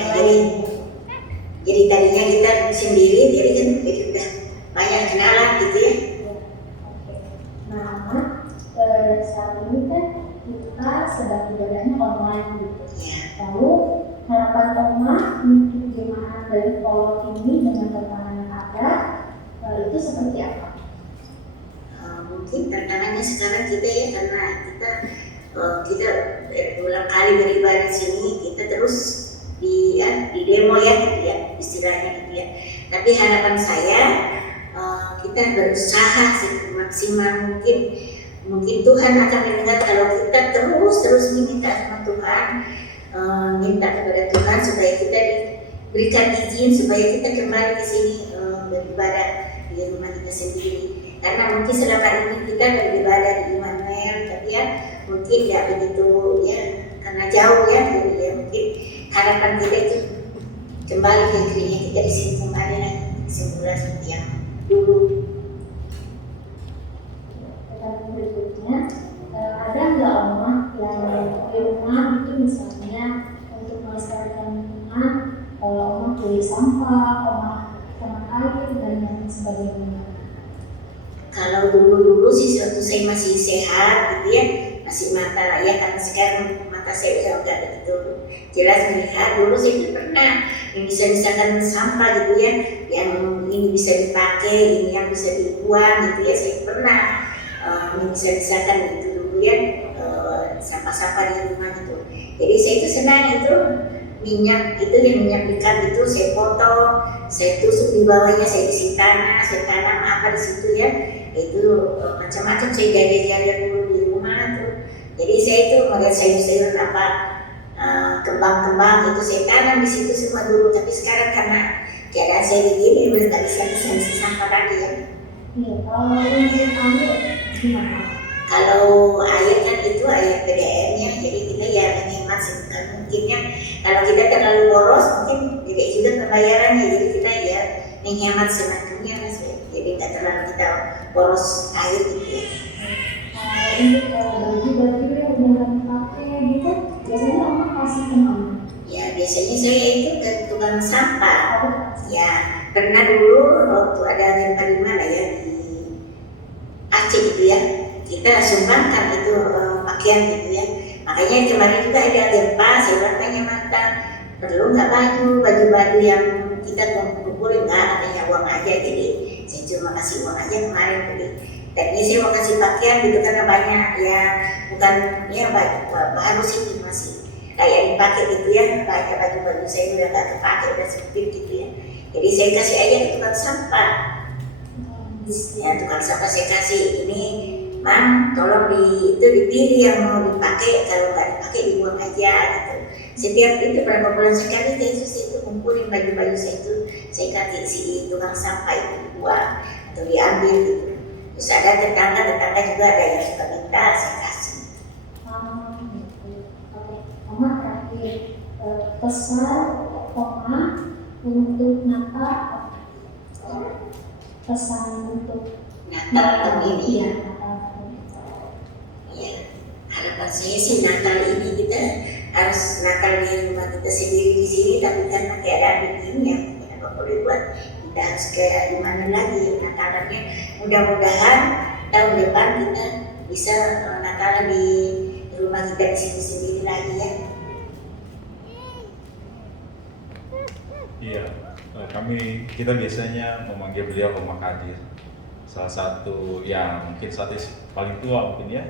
jadi tadinya kita sendiri jadi kan udah banyak kenalan gitu ya. Nah, saat ini kan kita sedang ibadahnya online gitu. Ya. Lalu harapan Oma untuk jemaat dari Kolom ini dengan tantangan yang ada itu seperti apa? Mungkin tantangannya sekarang kita ya karena kita berulang kali beribadah di sini kita terus di demo ya gitu ya istilahnya gitu ya. Tapi harapan saya kita berusaha semaksimal mungkin Tuhan akan mendengar kalau kita terus meminta sama Tuhan, minta kepada Tuhan supaya kita diberikan izin supaya kita kembali ke sini beribadah di rumah kita sendiri. Karena mungkin selama ini kita beribadah di Immanuel, tapi ya mungkin tidak begitu ya karena jauh ya, jadi ya mungkin harapan kita itu kembali ke gereja kita di sini kembali lagi semula seperti yang dulu. Pertanyaan berikutnya, ada nggak Oma yang di rumah itu misalnya untuk melestarikan lingkungan, Oma tulis sampah, Oma tanam air dan yang sebagainya? Kalau dulu sih waktu saya masih sehat gitu ya, masih mata ya karena sekarang mata saya udah enggak begitu jelas melihat. Dulu saya itu pernah yang bisa misalkan sampah gitu ya, yang ini bisa dipakai, ini yang bisa dibuang gitu ya, saya pernah bisa misalkan gitu dulu ya sampah-sampah di rumah gitu. Jadi saya itu senang itu minyak itu yang minyak ikan itu saya potong, saya tusuk di bawahnya, saya isi tanah, saya tanam apa di situ ya. Itu macam-macam saya jaga dulu di rumah tuh. Jadi saya itu melihat sayur-sayur apa kembang-kembang itu saya tanam di situ semua dulu. Tapi sekarang karena keadaan saya begini udah tak bisa sampah lagi ya. Iya, kalau untuk air gimana? Kalau air kan itu air PDAM-nya, jadi kita ya menghemat sebesar mungkinnya. Kalau kita terlalu boros mungkin jadi juga pembayarannya, jadi kita ya menghemat semampunya mas. Jadi tidak terlalu kita boros air gitu ya. Untuk baju yang udah dipakai gitu, biasanya Oma kasih kemana? Ya biasanya saya itu ke tukang sampah. Ya pernah dulu waktu ada gempa di mana ya di Aceh gitu ya, kita sumbangkan itu pakaian gitu ya. Makanya kemarin juga ada gempa, saya tanya Marta, perlu nggak baju yang kita kumpulin nggak? Katanya uang aja, jadi saya cuma kasih uang aja kemarin beli. Tadinya saya mau kasih pakaian gitu karena banyak ya, bukan ya baru sih masih kayak dipakai gitu ya, banyak baju saya udah nggak terpakai, udah sempit gitu ya. Jadi saya kasih aja ke tukang sampah. Ya tukang sampah saya kasih ini, Bang, tolong dipilih yang mau dipakai, kalau nggak dipakai dibuang aja gitu. Setiap itu berapa bulan sekali saya itu kumpulin baju saya itu, saya kasih si tukang sampah itu dibuang atau diambil gitu. Terus ada tetangga juga ada yang suka minta, saya kasih. Gitu. Oke, Oma terakhir pesan Oma untuk Natal, pesan untuk Natal tahun ini ya. Natal. Ya, harapan saya sih Natal ini kita harus Natal di rumah kita sendiri di sini, tapi karena keadaan begini ya, apa boleh buat, kita harus kayak gimana lagi Natalannya. Mudah-mudahan tahun depan kita bisa Natalan di rumah kita di sini sendiri lagi ya. Iya, kita biasanya memanggil beliau Oma Kadir, salah satu yang mungkin saat ini paling tua mungkin ya,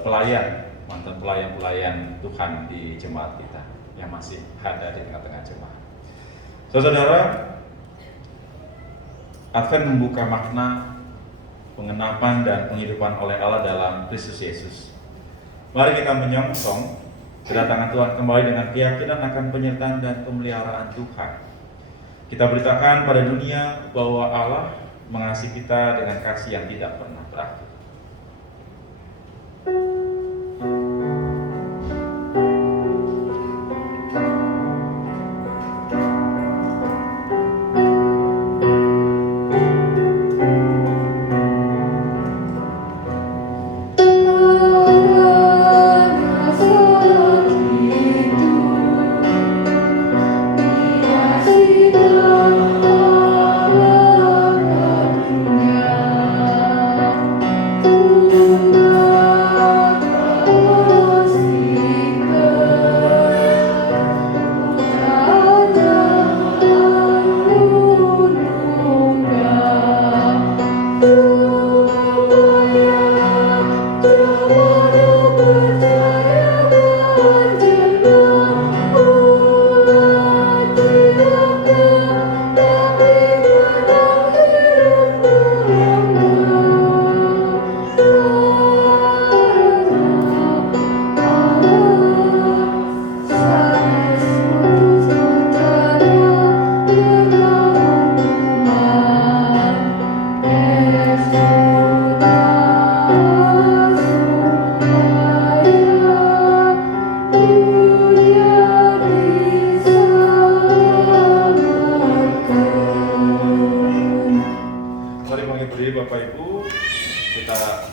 pelayan, mantan pelayan Tuhan di jemaat kita yang masih ada di tengah-tengah jemaat. Saudara, Advent membuka makna pengenapan dan penghidupan oleh Allah dalam Kristus Yesus. Mari kita menyongsong kedatangan Tuhan kembali dengan keyakinan akan penyertaan dan pemeliharaan Tuhan. Kita beritakan pada dunia bahwa Allah mengasihi kita dengan kasih yang tidak pernah berakhir.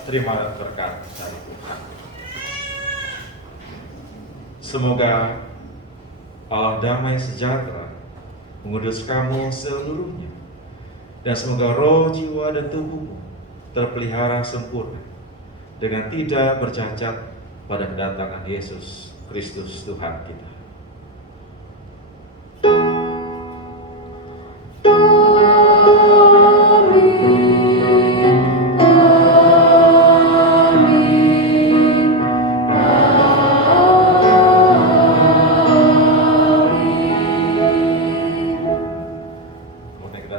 Terima berkat dari Tuhan. Semoga Allah damai sejahtera mengurus kamu seluruhnya, dan semoga roh, jiwa, dan tubuhmu terpelihara sempurna dengan tidak bercacat pada kedatangan Yesus Kristus Tuhan kita.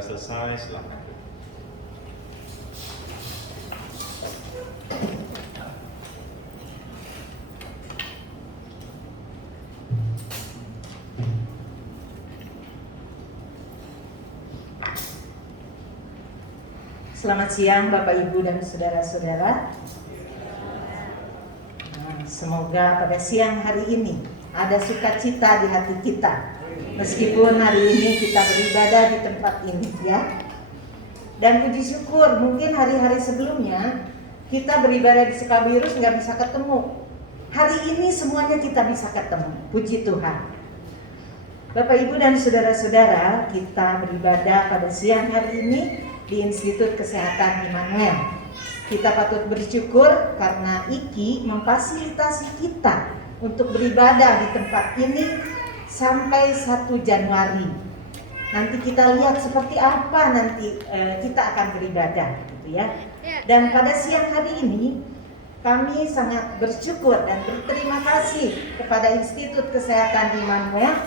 Selesai, silakan. Selamat siang Bapak Ibu dan saudara-saudara. Semoga pada siang hari ini ada sukacita di hati kita, meskipun hari ini kita beribadah di tempat ini ya. Dan puji syukur, mungkin hari-hari sebelumnya kita beribadah di Sukabirus nggak bisa ketemu. Hari ini semuanya kita bisa ketemu, puji Tuhan. Bapak Ibu dan saudara-saudara, kita beribadah pada siang hari ini di Institut Kesehatan Immanuel. Kita patut bersyukur karena IKI memfasilitasi kita untuk beribadah di tempat ini sampai 1 Januari. Nanti kita lihat seperti apa nanti kita akan beribadah gitu ya. Dan pada siang hari ini kami sangat bersyukur dan berterima kasih kepada Institut Kesehatan Immanuel.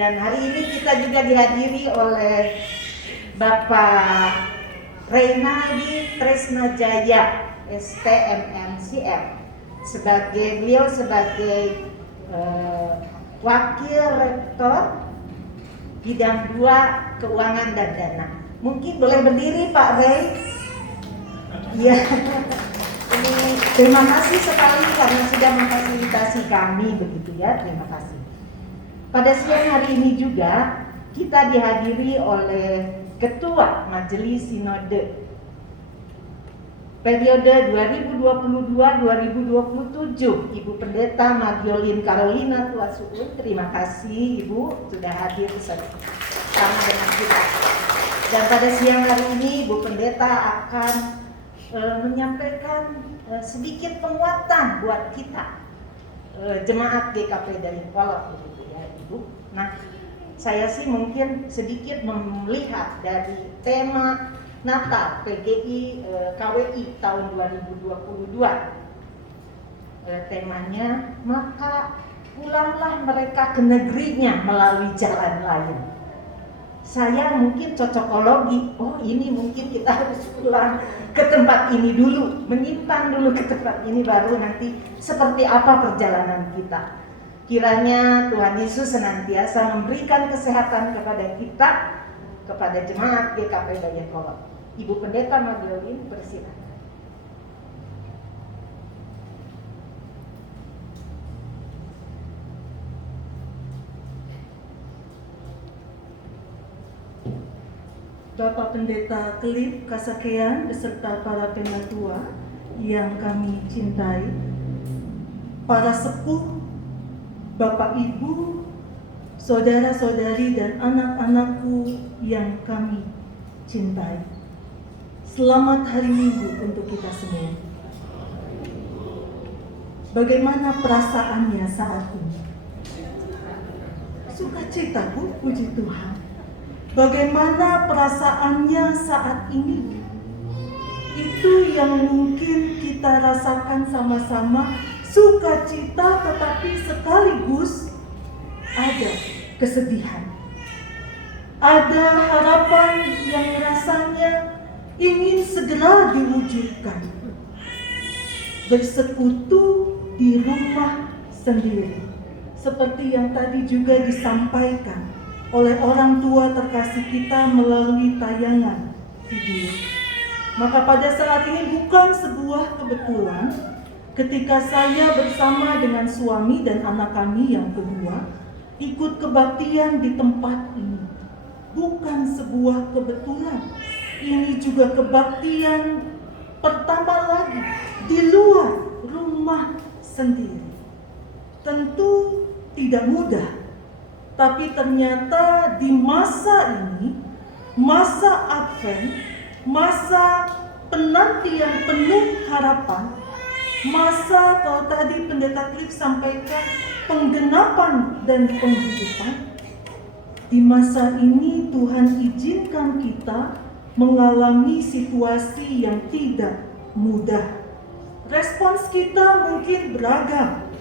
Dan hari ini kita juga dihadiri oleh Bapak Reynaldi Tresnajaya STMMCF beliau sebagai Wakil Rektor Bidang 2 Keuangan dan Dana. Mungkin boleh berdiri Pak Rey. Ya. Ini terima kasih sekali karena sudah memfasilitasi kami begitu ya. Terima kasih. Pada siang hari ini juga kita dihadiri oleh Ketua Majelis Sinode periode 2022-2027, Ibu Pendeta Marjolin Carolina Tuasuun. Terima kasih Ibu sudah hadir bersama dengan kita. Dan pada siang hari ini Ibu Pendeta akan menyampaikan sedikit penguatan buat kita jemaat GKP Dayakolot begitu ya Ibu. Nah, saya sih mungkin sedikit melihat dari tema Natal PGI KWI tahun 2022. Temanya, maka pulanglah mereka ke negerinya melalui jalan lain. Saya mungkin cocokologi, oh ini mungkin kita harus pulang ke tempat ini dulu, menyimpan dulu ke tempat ini, baru nanti seperti apa perjalanan kita. Kiranya Tuhan Yesus senantiasa memberikan kesehatan kepada kita, kepada jemaat GKP Dayakolot. Ibu Pendeta Magdalene, persilakan. Bapak Pendeta Klip Kasakean beserta para penatua yang kami cintai, para sepuh, Bapak Ibu, saudara-saudari dan anak-anakku yang kami cintai. Selamat hari Minggu untuk kita semua. Bagaimana perasaannya saat ini? Sukacita, Bu, puji Tuhan. Bagaimana perasaannya saat ini? Itu yang mungkin kita rasakan sama-sama, sukacita tetapi sekaligus ada kesedihan. Ada harapan yang rasanya ingin segera diwujudkan. Bersekutu di rumah sendiri. Seperti yang tadi juga disampaikan oleh orang tua terkasih kita melalui tayangan video. Maka pada saat ini bukan sebuah kebetulan ketika saya bersama dengan suami dan anak kami yang kedua ikut kebaktian di tempat ini. Bukan sebuah kebetulan. Ini juga kebaktian pertama lagi di luar rumah sendiri. Tentu tidak mudah. Tapi ternyata di masa ini, masa Advent, masa penantian penuh harapan, masa kalau tadi Pendeta Klip sampaikan penggenapan dan penghidupan, di masa ini Tuhan izinkan kita mengalami situasi yang tidak mudah. Respons kita mungkin beragam.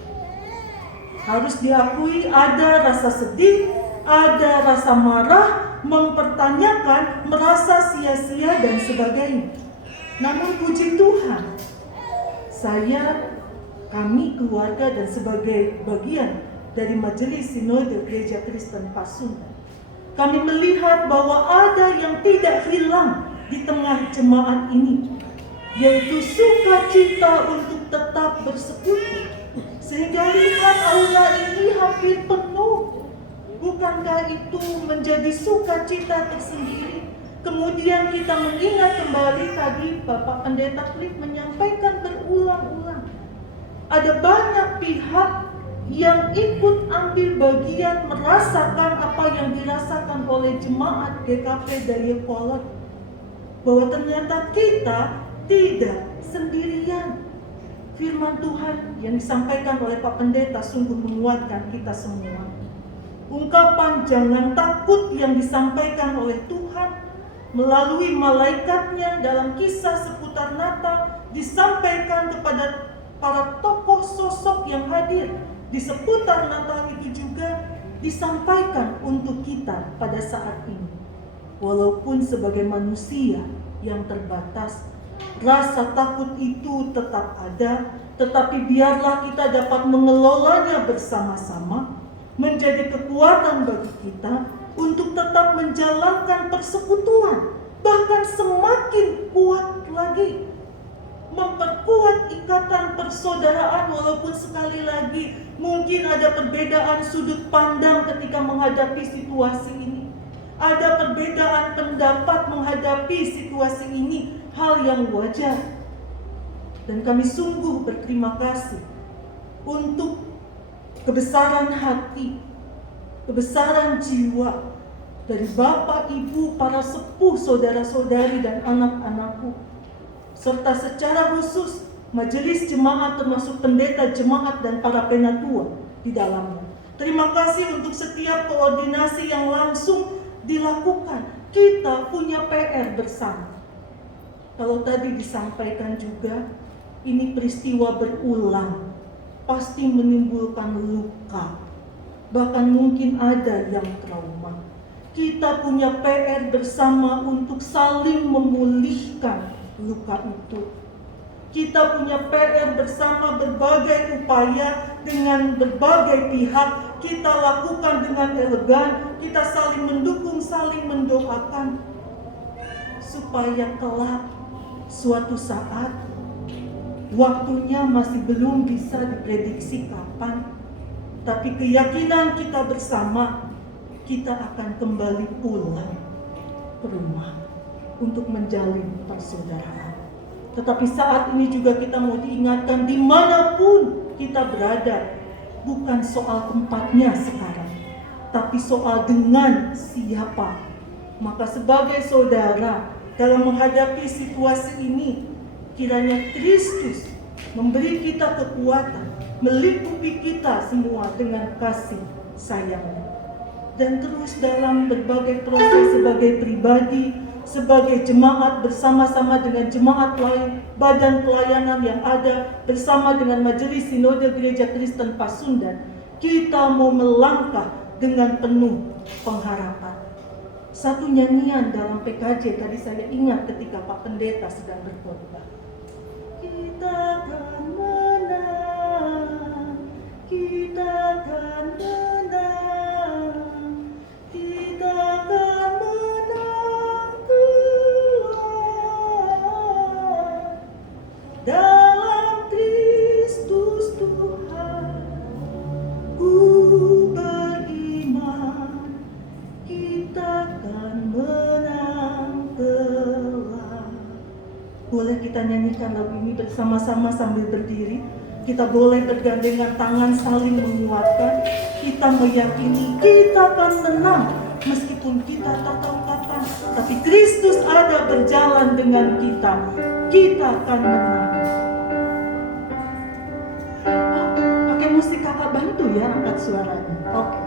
Harus diakui ada rasa sedih, ada rasa marah, mempertanyakan, merasa sia-sia dan sebagainya. Namun puji Tuhan, kami keluarga dan sebagai bagian dari Majelis Sinode Gereja Kristen Pasundan, kami melihat bahwa ada yang tidak hilang di tengah jemaat ini, yaitu sukacita untuk tetap bersekutu. Sehingga lihat aula ini hampir penuh. Bukankah itu menjadi sukacita tersendiri? Kemudian kita mengingat kembali tadi Bapak Pendeta Klip menyampaikan berulang-ulang. Ada banyak pihak yang ikut ambil bagian merasakan apa yang dirasakan oleh jemaat GKP Dayakolot. Bahwa ternyata kita tidak sendirian. Firman Tuhan yang disampaikan oleh Pak Pendeta sungguh menguatkan kita semua. Ungkapan jangan takut yang disampaikan oleh Tuhan melalui malaikatnya dalam kisah seputar Natal disampaikan kepada para tokoh sosok yang hadir di seputar Natal itu juga disampaikan untuk kita pada saat ini. Walaupun sebagai manusia yang terbatas, rasa takut itu tetap ada, tetapi biarlah kita dapat mengelolanya bersama-sama, menjadi kekuatan bagi kita untuk tetap menjalankan persekutuan, bahkan semakin kuat lagi, memperkuat ikatan persaudaraan. Walaupun sekali lagi mungkin ada perbedaan sudut pandang ketika menghadapi situasi ini, ada perbedaan pendapat menghadapi situasi ini, hal yang wajar. Dan kami sungguh berterima kasih untuk kebesaran hati, kebesaran jiwa dari Bapak, Ibu, para sepuh, saudara-saudari dan anak-anakku, serta secara khusus majelis jemaat termasuk pendeta jemaat dan para penatua di dalamnya. Terima kasih untuk setiap koordinasi yang langsung dilakukan. Kita punya PR bersama. Kalau tadi disampaikan juga, ini peristiwa berulang, pasti menimbulkan luka. Bahkan mungkin ada yang trauma. Kita punya PR bersama untuk saling memulihkan luka itu. Kita punya PR bersama berbagai upaya dengan berbagai pihak. Kita lakukan dengan elegan, kita saling mendukung, saling mendoakan. Supaya kelak suatu saat, waktunya masih belum bisa diprediksi kapan. Tapi keyakinan kita bersama, kita akan kembali pulang ke rumah untuk menjalin persaudaraan. Tetapi saat ini juga kita mau diingatkan dimanapun kita berada, bukan soal tempatnya sekarang, tapi soal dengan siapa. Maka sebagai saudara, dalam menghadapi situasi ini, kiranya Kristus memberi kita kekuatan, melingkupi kita semua dengan kasih sayangnya. Dan terus dalam berbagai proses sebagai pribadi, sebagai jemaat bersama-sama dengan jemaat lain, badan pelayanan yang ada bersama dengan Majelis Sinode Gereja Kristen Pasundan, kita mau melangkah dengan penuh pengharapan. Satu nyanyian dalam PKJ tadi saya ingat ketika Pak Pendeta sedang berkhotbah. Kita akan menang, kita akan menang, kita akan menang Tuhan. Dalam Kristus Tuhan, ku beriman, kita akan menang kelak. Boleh kita nyanyikan lagu ini bersama-sama sambil berdiri. Kita boleh bergandengan tangan saling menguatkan. Kita meyakini kita akan menang meskipun kita tak tahu kapan. Tapi Kristus ada berjalan dengan kita. Kita akan menang. Pakai musik kakak bantu ya, angkat suaranya. Oke.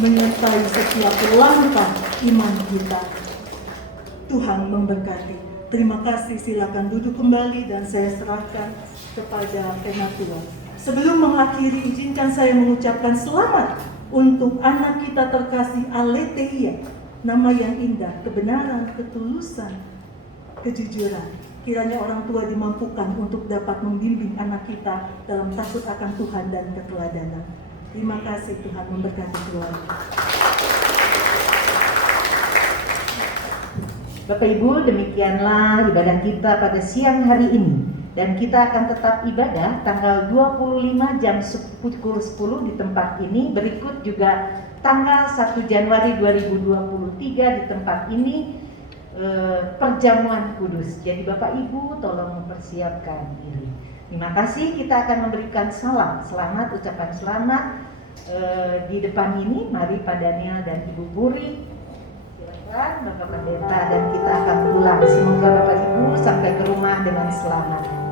menyertai setiap langkah iman kita. Tuhan memberkati. Terima kasih, silakan duduk kembali dan saya serahkan kepada penatua. Sebelum mengakhiri, izinkan saya mengucapkan selamat untuk anak kita terkasih Aletheia. Nama yang indah, kebenaran, ketulusan, kejujuran. Kiranya orang tua dimampukan untuk dapat membimbing anak kita dalam takut akan Tuhan dan keteladanan. Terima kasih, Tuhan memberkati keluarga. Bapak Ibu, demikianlah ibadah kita pada siang hari ini. Dan kita akan tetap ibadah tanggal 25 jam pukul 10 di tempat ini. Berikut juga tanggal 1 Januari 2023 di tempat ini perjamuan kudus. Jadi Bapak Ibu tolong mempersiapkan diri. Terima kasih, kita akan memberikan salam, selamat, ucapan selamat di depan ini. Mari Pak Daniel dan Ibu Puri. Silakan. Bapak Pendeta, dan kita akan pulang. Semoga Bapak Ibu sampai ke rumah dengan selamat.